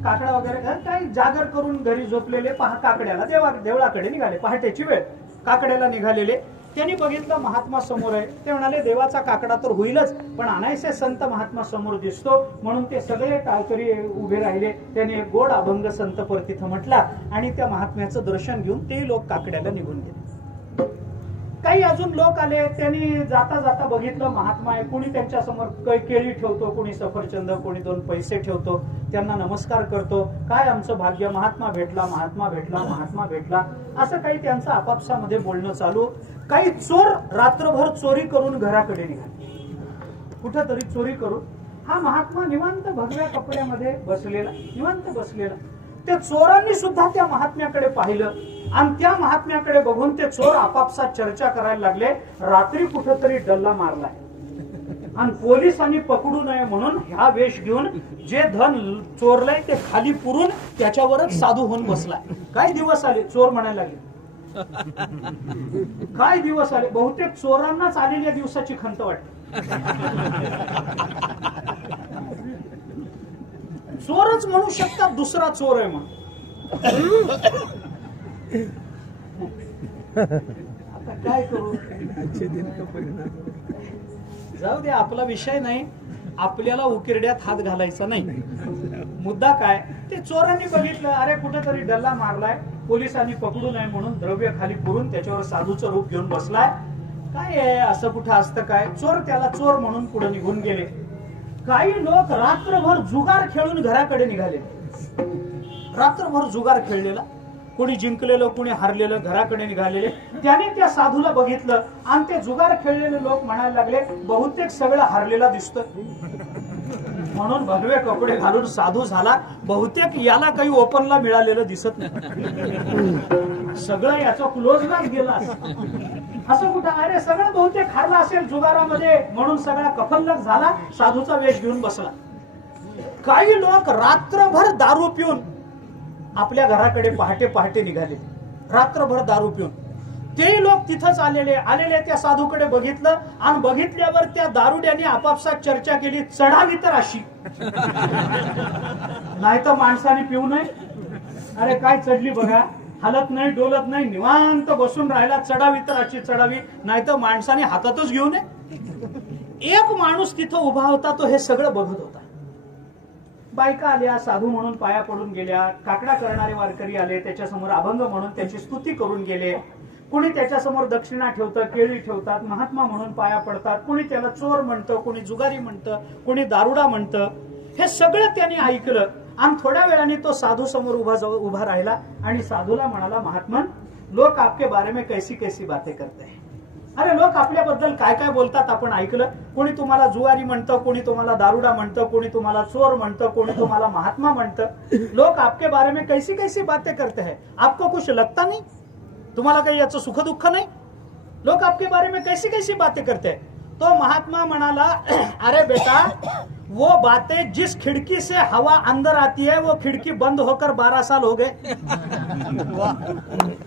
काकडा वगैरे काही जागर करून घरी झोपलेले. काकड्याला देवळाकडे निघाले. पहाटेची वेळ, काकड्याला निघालेले. त्यांनी बघितलं महात्मा समोर आहे. ते म्हणाले देवाचा काकडा तर होईलच, पण अनायसे संत महात्मा समोर दिसतो, म्हणून ते सगळे टाळकरी उभे राहिले. त्याने एक गोड अभंग संत परतिथं म्हटला आणि त्या महात्म्याचं दर्शन घेऊन ते लोक काकड्याला निघून गेले. काही अजून लोक आले, त्यांनी जाता जाता बघितलं महात्मा आहे. कोणी त्यांच्या समोर केळी ठेवतो, कोणी सफरचंद, कोणी 2 पैसे ठेवतो, त्यांना नमस्कार करतो. काय आमचं भाग्य, महात्मा भेटला, महात्मा भेटला, महात्मा भेटला, असं काही त्यांचं आपापसामध्ये बोलणं चालू. काही चोर रात्रभर चोरी करून घराकडे निघाले, कुठंतरी चोरी करून. हा महात्मा निवांत भगव्या कपड्यामध्ये बसलेला, निवांत बसलेला. त्या चोरांनी सुद्धा त्या महात्म्याकडे पाहिलं आणि त्या महात्म्याकडे बघून ते चोर आपापसात चर्चा करायला लागले. रात्री कुठंतरी डल्ला मारलाय आणि पोलिसांनी पकडू नये म्हणून ह्या वेश घेऊन जे धन चोरलंय ते खाली पुरून त्याच्यावरच साधू होऊन बसलाय. काय दिवस आले, चोर म्हणायला लागले. काय दिवस आले, बहुतेक चोरांनाच आलेल्या दिवसाची खंत वाटते. चोरच म्हणू शकतात दुसरा चोर आहे म्हणून. आता काय करू, जाऊ दे, आपला विषय नाही. आपल्याला उकिरड्यात हात घालायचा नाही. मुद्दा काय, ते चोरांनी बघितलं, अरे कुठेतरी डल्ला मारलाय, पोलिसांनी पकडू नये म्हणून द्रव्य खाली पुरून त्याच्यावर साधूचं रूप घेऊन बसलाय. काय आहे, असं कुठं असतं काय. चोर त्याला चोर म्हणून पुढे निघून गेले. काही लोक रात्रभर जुगार खेळून घराकडे निघाले. रात्रभर जुगार खेळलेला, कोणी जिंकलेलं, कोणी हारलेलं, घराकडे निघालेले. त्याने त्या साधूला बघितलं आणि ते जुगार खेळलेले लोक म्हणायला लागले, बहुतेक सगळं हारलेला दिसतं, म्हणून भगवे कपडे घालून साधू झाला. बहुतेक याला काही ओपनला मिळालेलं दिसत नाही, सगळं याचा क्लोजलाच गेला असं कुठं. अरे सगळं बहुतेक हारला असेल जुगारामध्ये, म्हणून सगळा कफल्लक झाला, साधूचा वेश घेऊन बसला. काही लोक रात्रभर दारू पिऊन आपल्या घराकडे पहाटे पहाटे निघाले, रात्रभर दारू पिऊन. तेही लोक तिथंच आलेले त्या साधूकडे बघितलं आणि बघितल्यावर त्या दारुड्याने आपापसात चर्चा केली, चढावी तर अशी, नाही तर माणसाने पिऊ नये. अरे काय चढली बघा, हलत नाही, डोलत नाही, निवांत बसून राहिला, चढावी तर अशी चढावी, नाही तर माणसाने हातातच घेऊ नये. एक माणूस तिथं उभा होता, तो हे सगळं बघत होता. बायका आल्या, साधू म्हणून पाया पडून गेल्या. काकडा करणारे वारकरी आले, त्याच्यासमोर अभंग म्हणून त्याची स्तुती करून गेले. कोणी त्याच्यासमोर दक्षिणा ठेवतं, केळी ठेवतात, महात्मा म्हणून पाया पडतात. कोणी त्याला चोर म्हणतं, कोणी जुगारी म्हणतं, कोणी दारुडा म्हणतं. हे सगळं त्यांनी ऐकलं आणि थोड्या वेळाने तो साधू समोर उभा राहिला आणि साधूला म्हणाला, महात्मन, लोक आपके बारे में कैसी कैसी बातें करते हैं. अरे लोक आपल्याबद्दल काय काय बोलतात आपण ऐकलं. कोणी तुम्हाला जुवारी म्हणतं, कोणी तुम्हाला दारुडा म्हणतं, कोणी तुम्हाला चोर म्हणतं, कोणी तुम्हाला महात्मा म्हणतं. लोक आपके बारे में कैसी कैसी बातें करते हैं, आपको कुछ लगता नहीं, तुम्हाला काही याचं सुख दुःख नाही. लोक आपके बारे में कैसी कैसी बातें करते हैं. तो महात्मा म्हणाला, अरे बेटा, वो बातें जिस खिड़की से हवा अंदर आती है वो खिड़की बंद होकर 12 साल हो गए.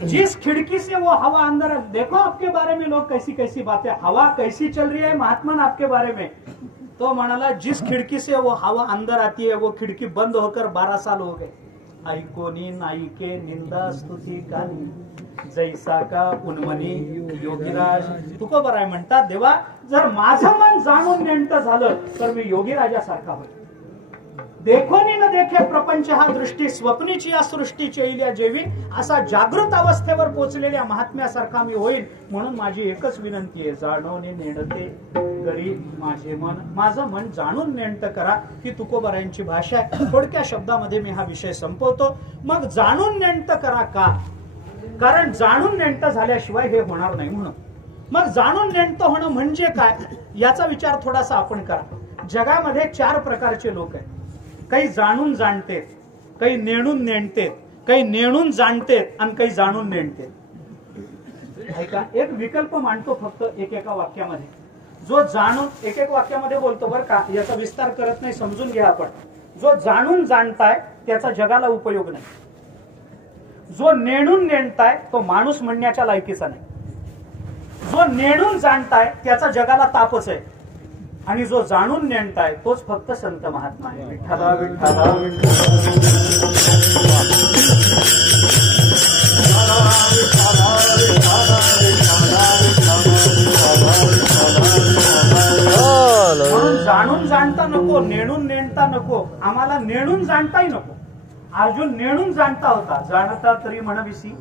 जिस खिड़की से वो हवा अंदर, देखो आपके बारे में लोग कैसी कैसी बातें, हवा कैसी चल रही है महात्मा आपके बारे में. तो म्हणाला, जिस खिड़की से वो हवा अंदर आती है वो खिड़की बंद होकर 12 साल हो गए. ऐकोनी नाईके निंदा स्तुती कानी, जैसा का उन्मनी योगीराज. तुकोबराय म्हणतात, देवा, जर माझं मन जाणून नेमतं झालं तर मी योगीराजासारखा होईल. देखोनी न देखे प्रपंच हा दृष्टी, स्वप्नीची या सृष्टीची येईल्या जेवी, असा जागृत अवस्थेवर पोचलेल्या महात्म्यासारखा मी होईल. म्हणून माझी एकच विनंती आहे, जाणवणे नेणते करी माझे मन. माझं मन जाणून नेणतं करा, ही तुकोबरायांची भाषा आहे. थोडक्या शब्दामध्ये मी हा विषय संपवतो. मग जाणून नेणतं करा का, कारण जाणून नेणतं झाल्याशिवाय हे होणार नाही म्हणून. मग जाणून नेणतं होणं म्हणजे काय, याचा विचार थोडासा आपण करा. जगामध्ये 4 प्रकारचे लोक आहेत. काही जाणून जाणतेत, काही नेणून नेणतेत, काही नेणून जाणतेत आणि काही जाणून नेणतेत. ऐका, एक विकल्प मांडतो फक्त एकेका वाक्यामध्ये. जो जाणून, एक वाक्यामध्ये बोलतो बरं का, याचा विस्तार करत नाही, समजून घ्या आपण. जो जाणून जाणताय त्याचा जगाला उपयोग नाही. जो नेणून नेणताय तो माणूस म्हणण्याच्या लायकीचा नाही. जो नेणून जाणताय त्याचा जगाला तापच आहे. आणि जो जाणून नेणताय तोच फक्त संत महात्मा आहे. विठ्ठला विठ्ठला विठ्ठला. जाणता नको, नेणून नेणता नको, आम्हाला नेणून जाणताही नको. अर्जुन नेणून जाणता होता. जाणता तरी म्हणविसी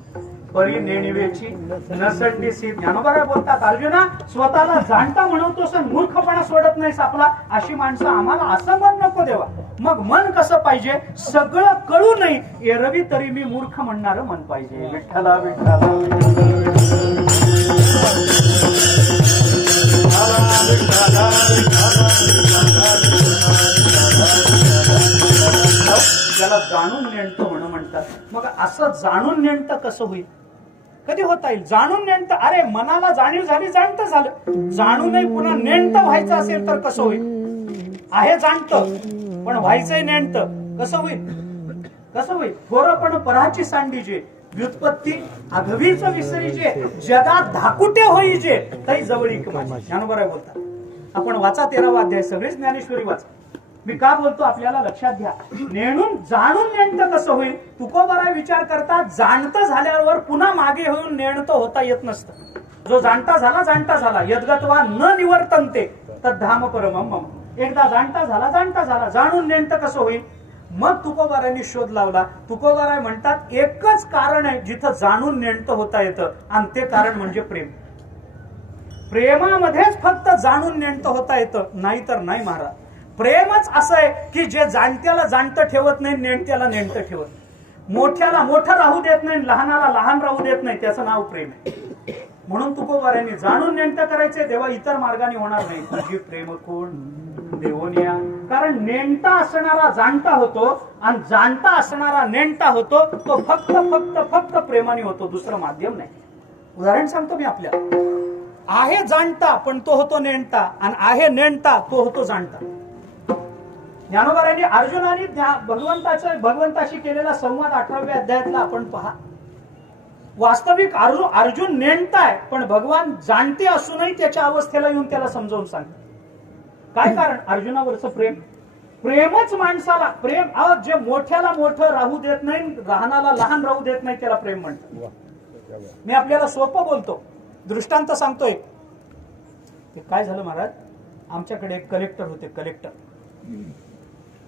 परी नेणिवेची नसंडीसी. ज्ञानोबा बोलतात, अर्जुना स्वतःला जाणता म्हणवतोस आणि मूर्खपणा सोडत नाहीस आपला. अशी माणसं आम्हाला असं मन नको देवा. मग मन कसं पाहिजे? सगळं कळू नाही एरवी तरी मी मूर्ख म्हणणारं मन पाहिजे. विठ्ठला विठ्ठला त्याला जाणून नेणतं म्हणतात. मग असं जाणून नेणतं कसं होईल? कधी होता येईल? जाणून नेणतं, अरे मनाला जाणीव झाली, जाणतं झालं. जाणूनही पुन्हा नेणतं व्हायचं असेल तर कसं होईल? आहे जाणतं पण व्हायचंय नेणतं, कसं होईल? कसं होईल? थोरपण पराची सांडीजे, व्युत्पत्ती अगवीच विसरीजे, जगात धाकुटे होईजे तरी जवळीक माझी. ज्ञानोबा बोलतात. आपण वाचा 13वा अध्याय, सगळीच ज्ञानेश्वरी वाचा. मी का बोलतो आपल्याला लक्षात घ्या. नेणून जाणून नेणतं कसं होईल? तुकोबाराय विचार करता, जाणतं झाल्यावर पुन्हा मागे होऊन नेणतं होता येत नसतं. जो जाणता झाला, जाणता झाला, यद्गत्वा न निवर्तन्ते तद्धाम परमम मम. एकदा जाणता झाला, जाणता झाला, जाणून नेणतं कसं होईल? मग तुकोबारायांनी शोध लावला. तुकोबाराय म्हणतात, एकच कारण आहे जिथं जाणून नेणतं होता येतं, आणि ते कारण म्हणजे प्रेम. प्रेमामध्येच फक्त जाणून नेणतं होता येतं, नाहीतर नाही महाराज. प्रेमच असं आहे की जे जाणत्याला जाणतं ठेवत नाही, नेणत्याला नेणतं ठेवत. मोठ्याला मोठं राहू देत नाही, लहानाला लहान राहू देत नाही, त्याचं नाव प्रेम आहे. म्हणून तुकोबारायांनी जाणून नेणतं करायचे, तेव्हा इतर मार्गाने होणार नाही. तुझी प्रेम कोण देवोनिया. कारण नेणता असणारा जाणता होतो आणि जाणता असणारा नेणता होतो, तो फक्त फक्त फक्त प्रेमाने होतो, दुसरं माध्यम नाही. उदाहरण सांगतो मी आपल्याला. आहे जाणता पण तो होतो नेणता, आणि आहे नेणता तो होतो जाणता. ज्ञानोबारायांनी अर्जुनाने भगवंताशी केलेला संवाद 18व्या अध्यायातला आपण पहा. वास्तविक अर्जुन नेणताय, पण भगवान जाणते असूनही त्याच्या अवस्थेला येऊन त्याला समजावून सांगतात. काय कारण? अर्जुनावरचं प्रेम. प्रेमच माणसाला प्रेम, जे मोठ्याला मोठं राहू देत नाही, लहानाला लहान राहू देत नाही, त्याला प्रेम म्हणतात. मी आपल्याला सोपं बोलतो, दृष्टांत सांगतोय. ते काय झालं महाराज, आमच्याकडे एक कलेक्टर होते. कलेक्टर,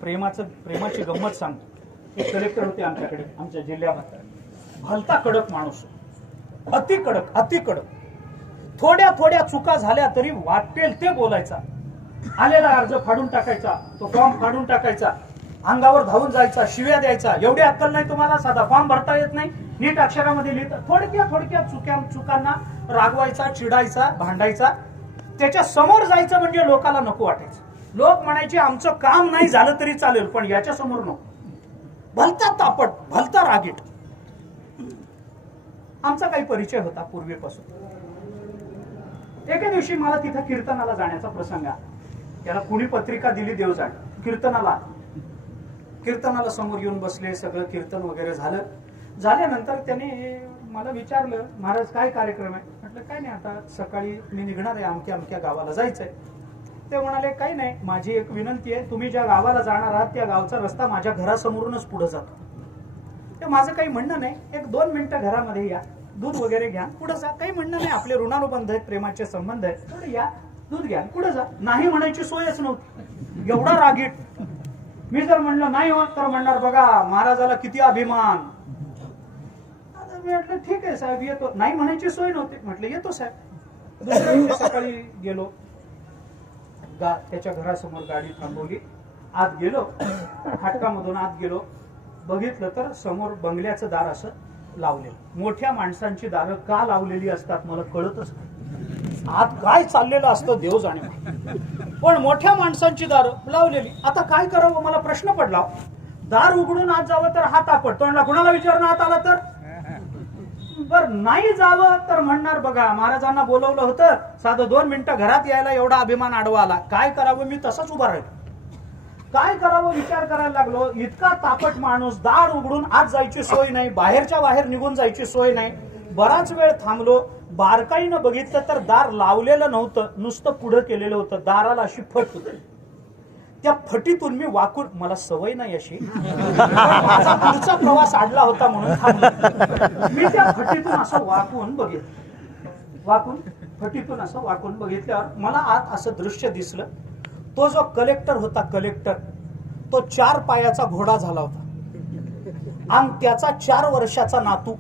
प्रेमाची गंमत सांगतो. एक कलेक्टर होते आमच्याकडे, आमच्या जिल्ह्यामध्ये. भलता कडक माणूस, अति कडक, अति कडक. थोड्या थोड्या चुका झाल्या तरी वाटेल ते बोलायचा. आलेला अर्ज फाडून टाकायचा, तो फॉर्म फाडून टाकायचा, अंगावर धावून जायचा, शिव्या द्यायचा. एवढी अक्कल नाही तुम्हाला? साधा फॉर्म भरता येत नाही, नीट अक्षरामध्ये लिहिता. थोडक्या चुकांना रागवायचा, चिडायचा, भांडायचा. त्याच्या समोर जायचं म्हणजे लोकाला नको वाटायचं. लोक म्हणायचे आमचं काम नाही झालं तरी चालेल, पण याच्या समोर नको. भलता तापट, भलता रागीट. आमचा काही परिचय होता पूर्वीपासून. एके दिवशी मला तिथं कीर्तनाला जाण्याचा प्रसंग आला. त्याला कुणी पत्रिका दिली, देव जाण. कीर्तनाला समोर येऊन बसले. सगळं कीर्तन वगैरे झालं. झाल्यानंतर त्याने मला विचारलं, महाराज काय कार्यक्रम आहे? म्हटलं काय नाही, आता सकाळी मी निघणार आहे, अमक्या अमक्या गावाला जायचंय. ते म्हणाले काही नाही, माझी एक विनंती आहे, तुम्ही ज्या गावाला जाणार आहात त्या गावचा रस्ता माझ्या घरासमोरूनच पुढे जातो. ते माझं काही म्हणणं नाही, 1-2 मिनिटं घरामध्ये या, दूध वगैरे घ्या, पुढे जा. काही म्हणणं नाही, आपले ऋणानुबंध आहेत, प्रेमाचे संबंध आहेत, थोडं या, दूध घ्या, पुढे जा. नाही म्हणायची सोयच नव्हती. एवढा रागीट. मी जर म्हणलं नाही होत तर म्हणणार बघा महाराजाला किती अभिमान. मी म्हटलं ठीक आहे साहेब येतो. नाही म्हणायची सोय नव्हती. म्हटलं येतो साहेब. दुसऱ्या दिवशी सकाळी गेलो, त्याच्या घरासमोर गाडी थांबवली, आत गेलो, फाटकामधून आत गेलो. बघितलं तर समोर बंगल्याचं दार असं लावलेलं. मोठ्या माणसांची दारं का लावलेली असतात मला कळतच नाही. आत काय चाललेलं असतं देव जाणे. पण मोठ्या माणसांची दारं लावलेली. आता काय करावं मला प्रश्न पडला. दार उघडून आत जावं तर हात आपटतो, आणि कुणाला विचारणं आत आला तर बर नाही जावं तर म्हणणार बघा महाराजांना बोलवलं होतं, साधं 2 मिनिटं घरात यायला एवढा अभिमान आडवा आला. काय करावं? मी तसंच उभा राहिलो. काय करावं विचार करायला लागलो. इतका तापट माणूस, दार उघडून आत जायची सोय नाही, बाहेरच्या बाहेर निघून जायची सोय नाही. बराच वेळ थांबलो. बारकाईनं बघितलं तर दार लावलेलं नव्हतं, नुसतं पुढं केलेलं होतं. दाराला अशी फट होती. त्या फटीतून मी वाकून, मला सवय नाही अशी, माझा पुढचा प्रवास अडला होता म्हणून थांबलो. मी त्या फटीतून असं वाकून बघितलं. फटीतून असं वाकून बघितल्यावर मला आत असं दृश्य दिसलं. तो जो कलेक्टर होता कलेक्टर, तो 4 पायाचा घोडा झाला होता आणि त्याचा 4 वर्षाचा नातू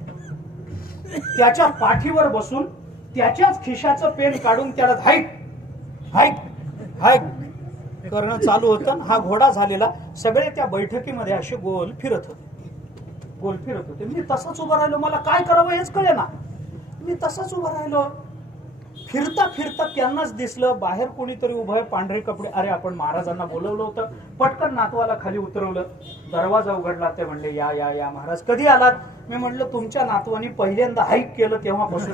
त्याच्या पाठीवर बसून त्याच्याच खिशाचं पेन काढून त्याला हाईक हाईक हाईक करणं चालू होतं. हा घोडा झालेला सगळे त्या बैठकीमध्ये असे गोल फिरत होते. मी तसंच उभा राहिलो, मला काय करावं हेच कळे ना. मी तसंच उभा राहिलो. फिरता फिरता त्यांनाच दिसलं बाहेर कोणीतरी उभं आहे, पांढरे कपडे. अरे आपण महाराजांना बोलवलं होतं. पटकन नातवाला खाली उतरवलं, दरवाजा उघडला. ते म्हणले या या या महाराज, कधी आलात? मी म्हटलं तुमच्या नातवानी पहिल्यांदा हाईक केलं तेव्हापासून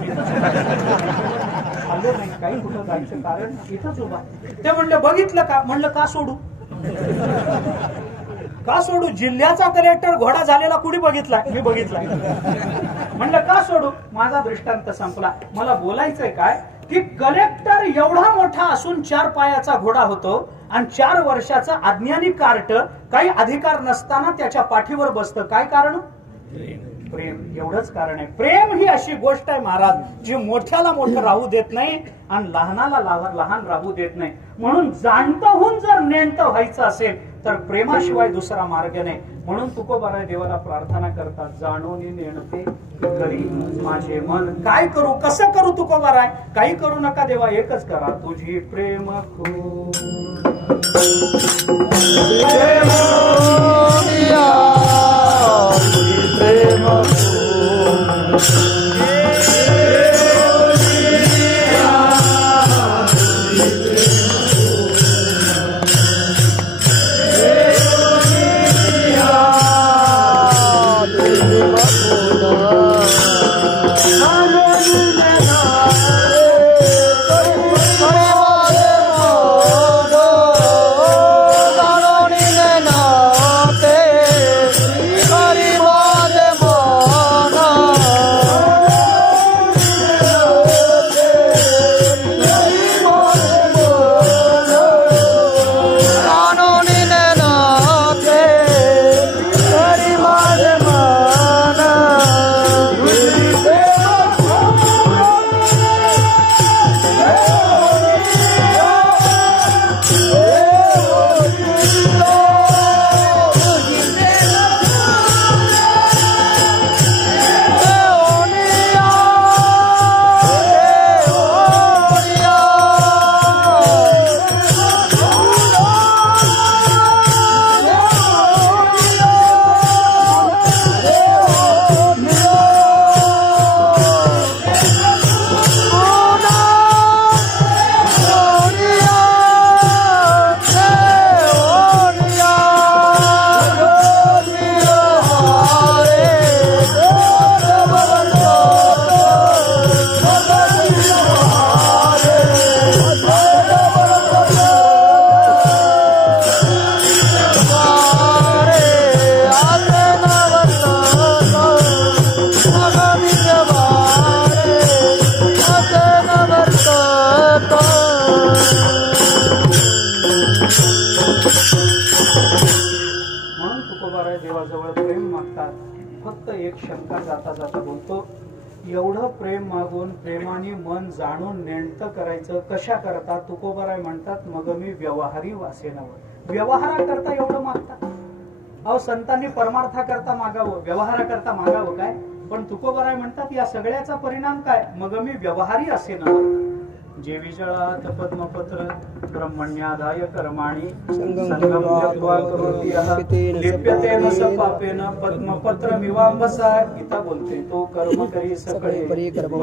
आलो नाही, काही कुठं जायचं कारण इथंच उभा. ते म्हणले बघितलं का? म्हणलं का सोडू, का सोडू? जिल्ह्याचा कलेक्टर घोडा झालेला कुणी बघितलाय? मी बघितलाय. म्हणलं का सोडू? माझा दृष्टांत संपला. मला बोलायचंय काय की कलेक्टर एवढा मोठा असून 4 पायाचा घोडा होतो आणि 4 वर्षाचा अज्ञानी कार्ट काही अधिकार नसताना त्याच्या पाठीवर बसतं. काय कारण? प्रेम. एवढंच कारण आहे. प्रेम ही अशी गोष्ट आहे महाराज, जी मोठ्याला मोठं राहू देत नाही आणि लहानाला लहान राहू देत नाही. म्हणून जाणतं जर नेणतं व्हायचं असेल तर प्रेमाशिवाय दुसरा मार्ग नाही. म्हणून तुकोबाराय देवाला प्रार्थना करतात, जाणून नेणते करी माझे मन. काय करू, कसं करू तुकोबाराय? काही करू नका देवा, एकच करा, तुझी प्रेम देवाजवळ प्रेम मागतात. फक्त एक शंका जाता जाता बोलतो, एवढं प्रेम मागून प्रेमाने मन जाणून नेणतं करायचं कशा करता? तुकोबाराय म्हणतात, मग मी व्यवहारी वासेनावर. व्यवहाराकरता एवढं मागतात? अहो संतांनी परमार्थाकरता मागावं, व्यवहाराकरता मागावं काय? पण तुकोबाराय म्हणतात या सगळ्याचा परिणाम काय? मग मी व्यवहारी असेनावर. जे विजळात पद्मपत्र ब्रह्मण्यादाय कर्माणि संगम त्यक्त्वा करोति यः लिप्यतेन स पापेन पद्मपत्रमिवांबसा. गीता बोलते तो कर्म करी सकळे परी कर्म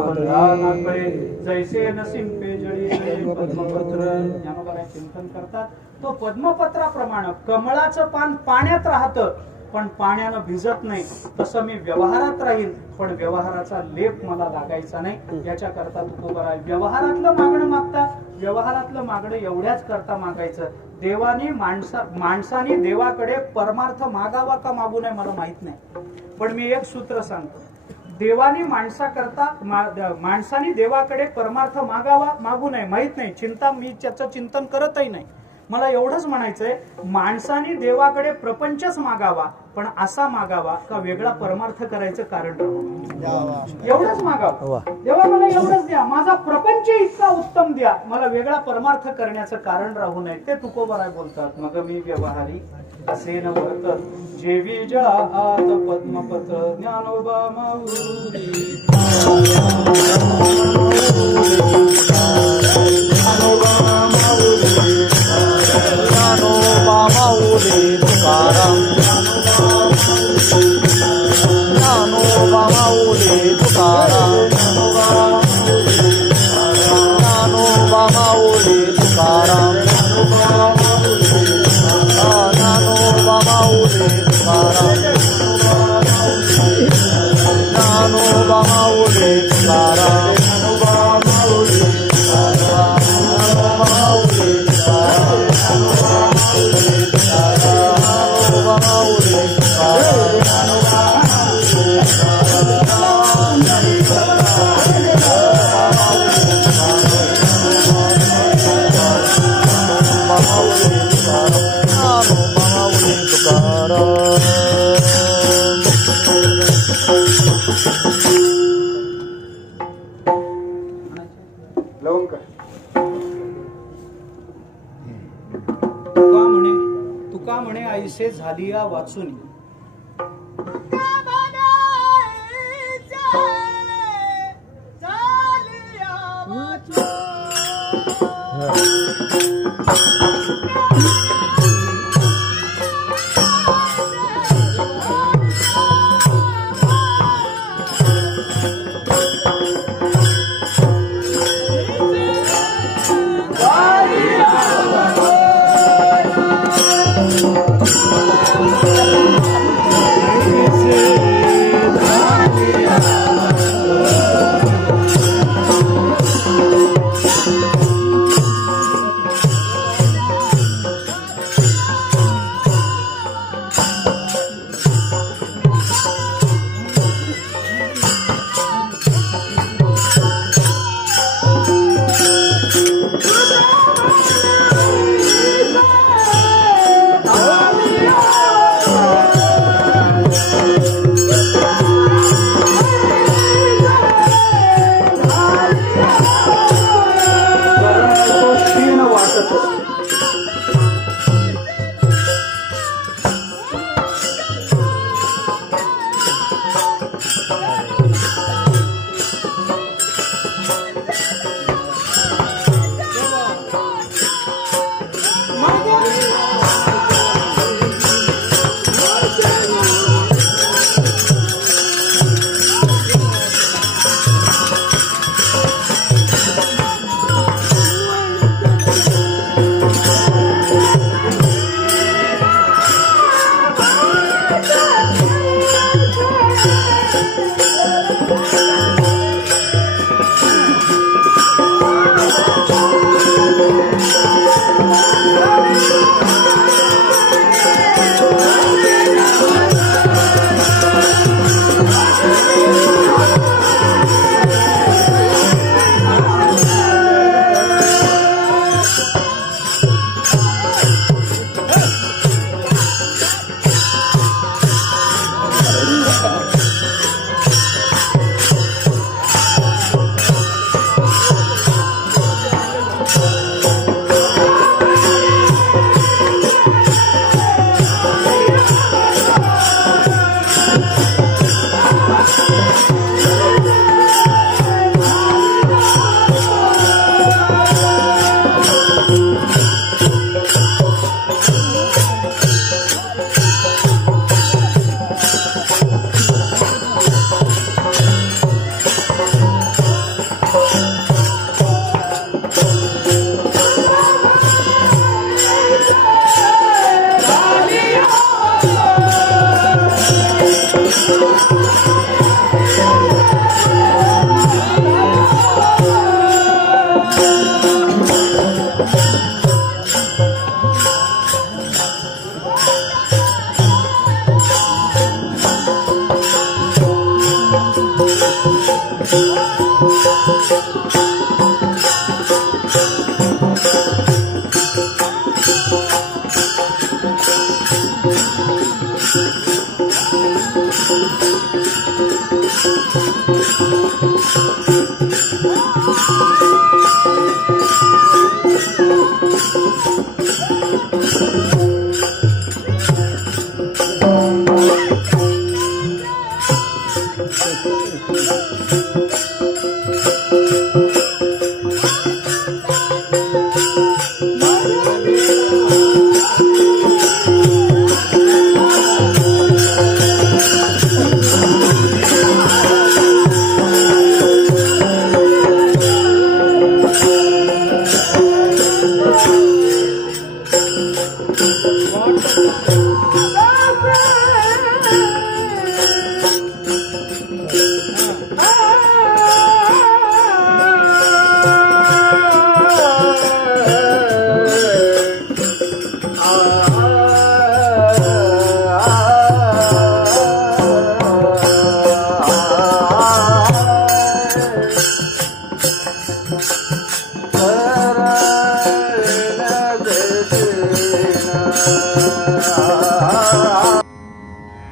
बंधा कळे जैसे न सिंपे जळी पद्मपत्र. ज्ञानोबाराय चिंतन करतात, तो पद्मपत्राप्रमाणे कमळाचं पान पाण्यात राहतं पण पाण्यानं भिजत नाही, तसं मी व्यवहारात राहील पण व्यवहाराचा लेप मला लागायचा नाही. याच्या करता तुकोबाराय व्यवहारातलं मागणं मागतात. व्यवहारातलं मागणं एवढ्याच करता मागायचं, देवाने माणसाने देवाकडे परमार्थ मागावा का मागू नये मला माहित नाही, पण मी एक सूत्र सांगतो, देवाने माणसाने देवाकडे परमार्थ मागावा मागू नये माहित नाही, चिंता मी त्याचं चिंतन करतही नाही. मला एवढंच म्हणायचंय, माणसाने देवाकडे प्रपंचच मागावा पण असा मागावा का वेगळा परमार्थ करायचं कारण राहू एवढंच मागावं. देवा मला एवढंच द्या, माझा प्रपंच इतका उत्तम द्या, मला वेगळा परमार्थ करण्याचं कारण राहू नये. ते तुकोबराय बोलतात, मग मी व्यवहारी असे न वर्त जेवी जळात पद्मपत ज्ञानोबा माऊली. ज्ञानोबा माऊली तुकाराम, ज्ञानोबा माऊली तुकाराम, ज्ञानोबा माऊली तुकाराम, ज्ञानोबा माऊली तुकाराम, ज्ञानोबा माऊली तुकाराम, तुका म्हणे आईसे झालिया वाचून. Thank you.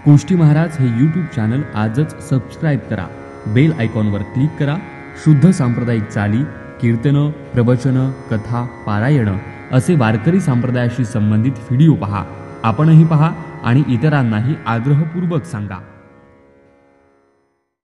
कोष्टी महाराज हे यूट्यूब चॅनल आजच सबस्क्राईब करा, बेल आयकॉनवर क्लिक करा. शुद्ध सांप्रदायिक चाली, कीर्तनं, प्रवचनं, कथा, पारायणं असे वारकरी संप्रदायाशी संबंधित व्हिडिओ पहा. आपणही पहा आणि इतरांनाही आग्रहपूर्वक सांगा.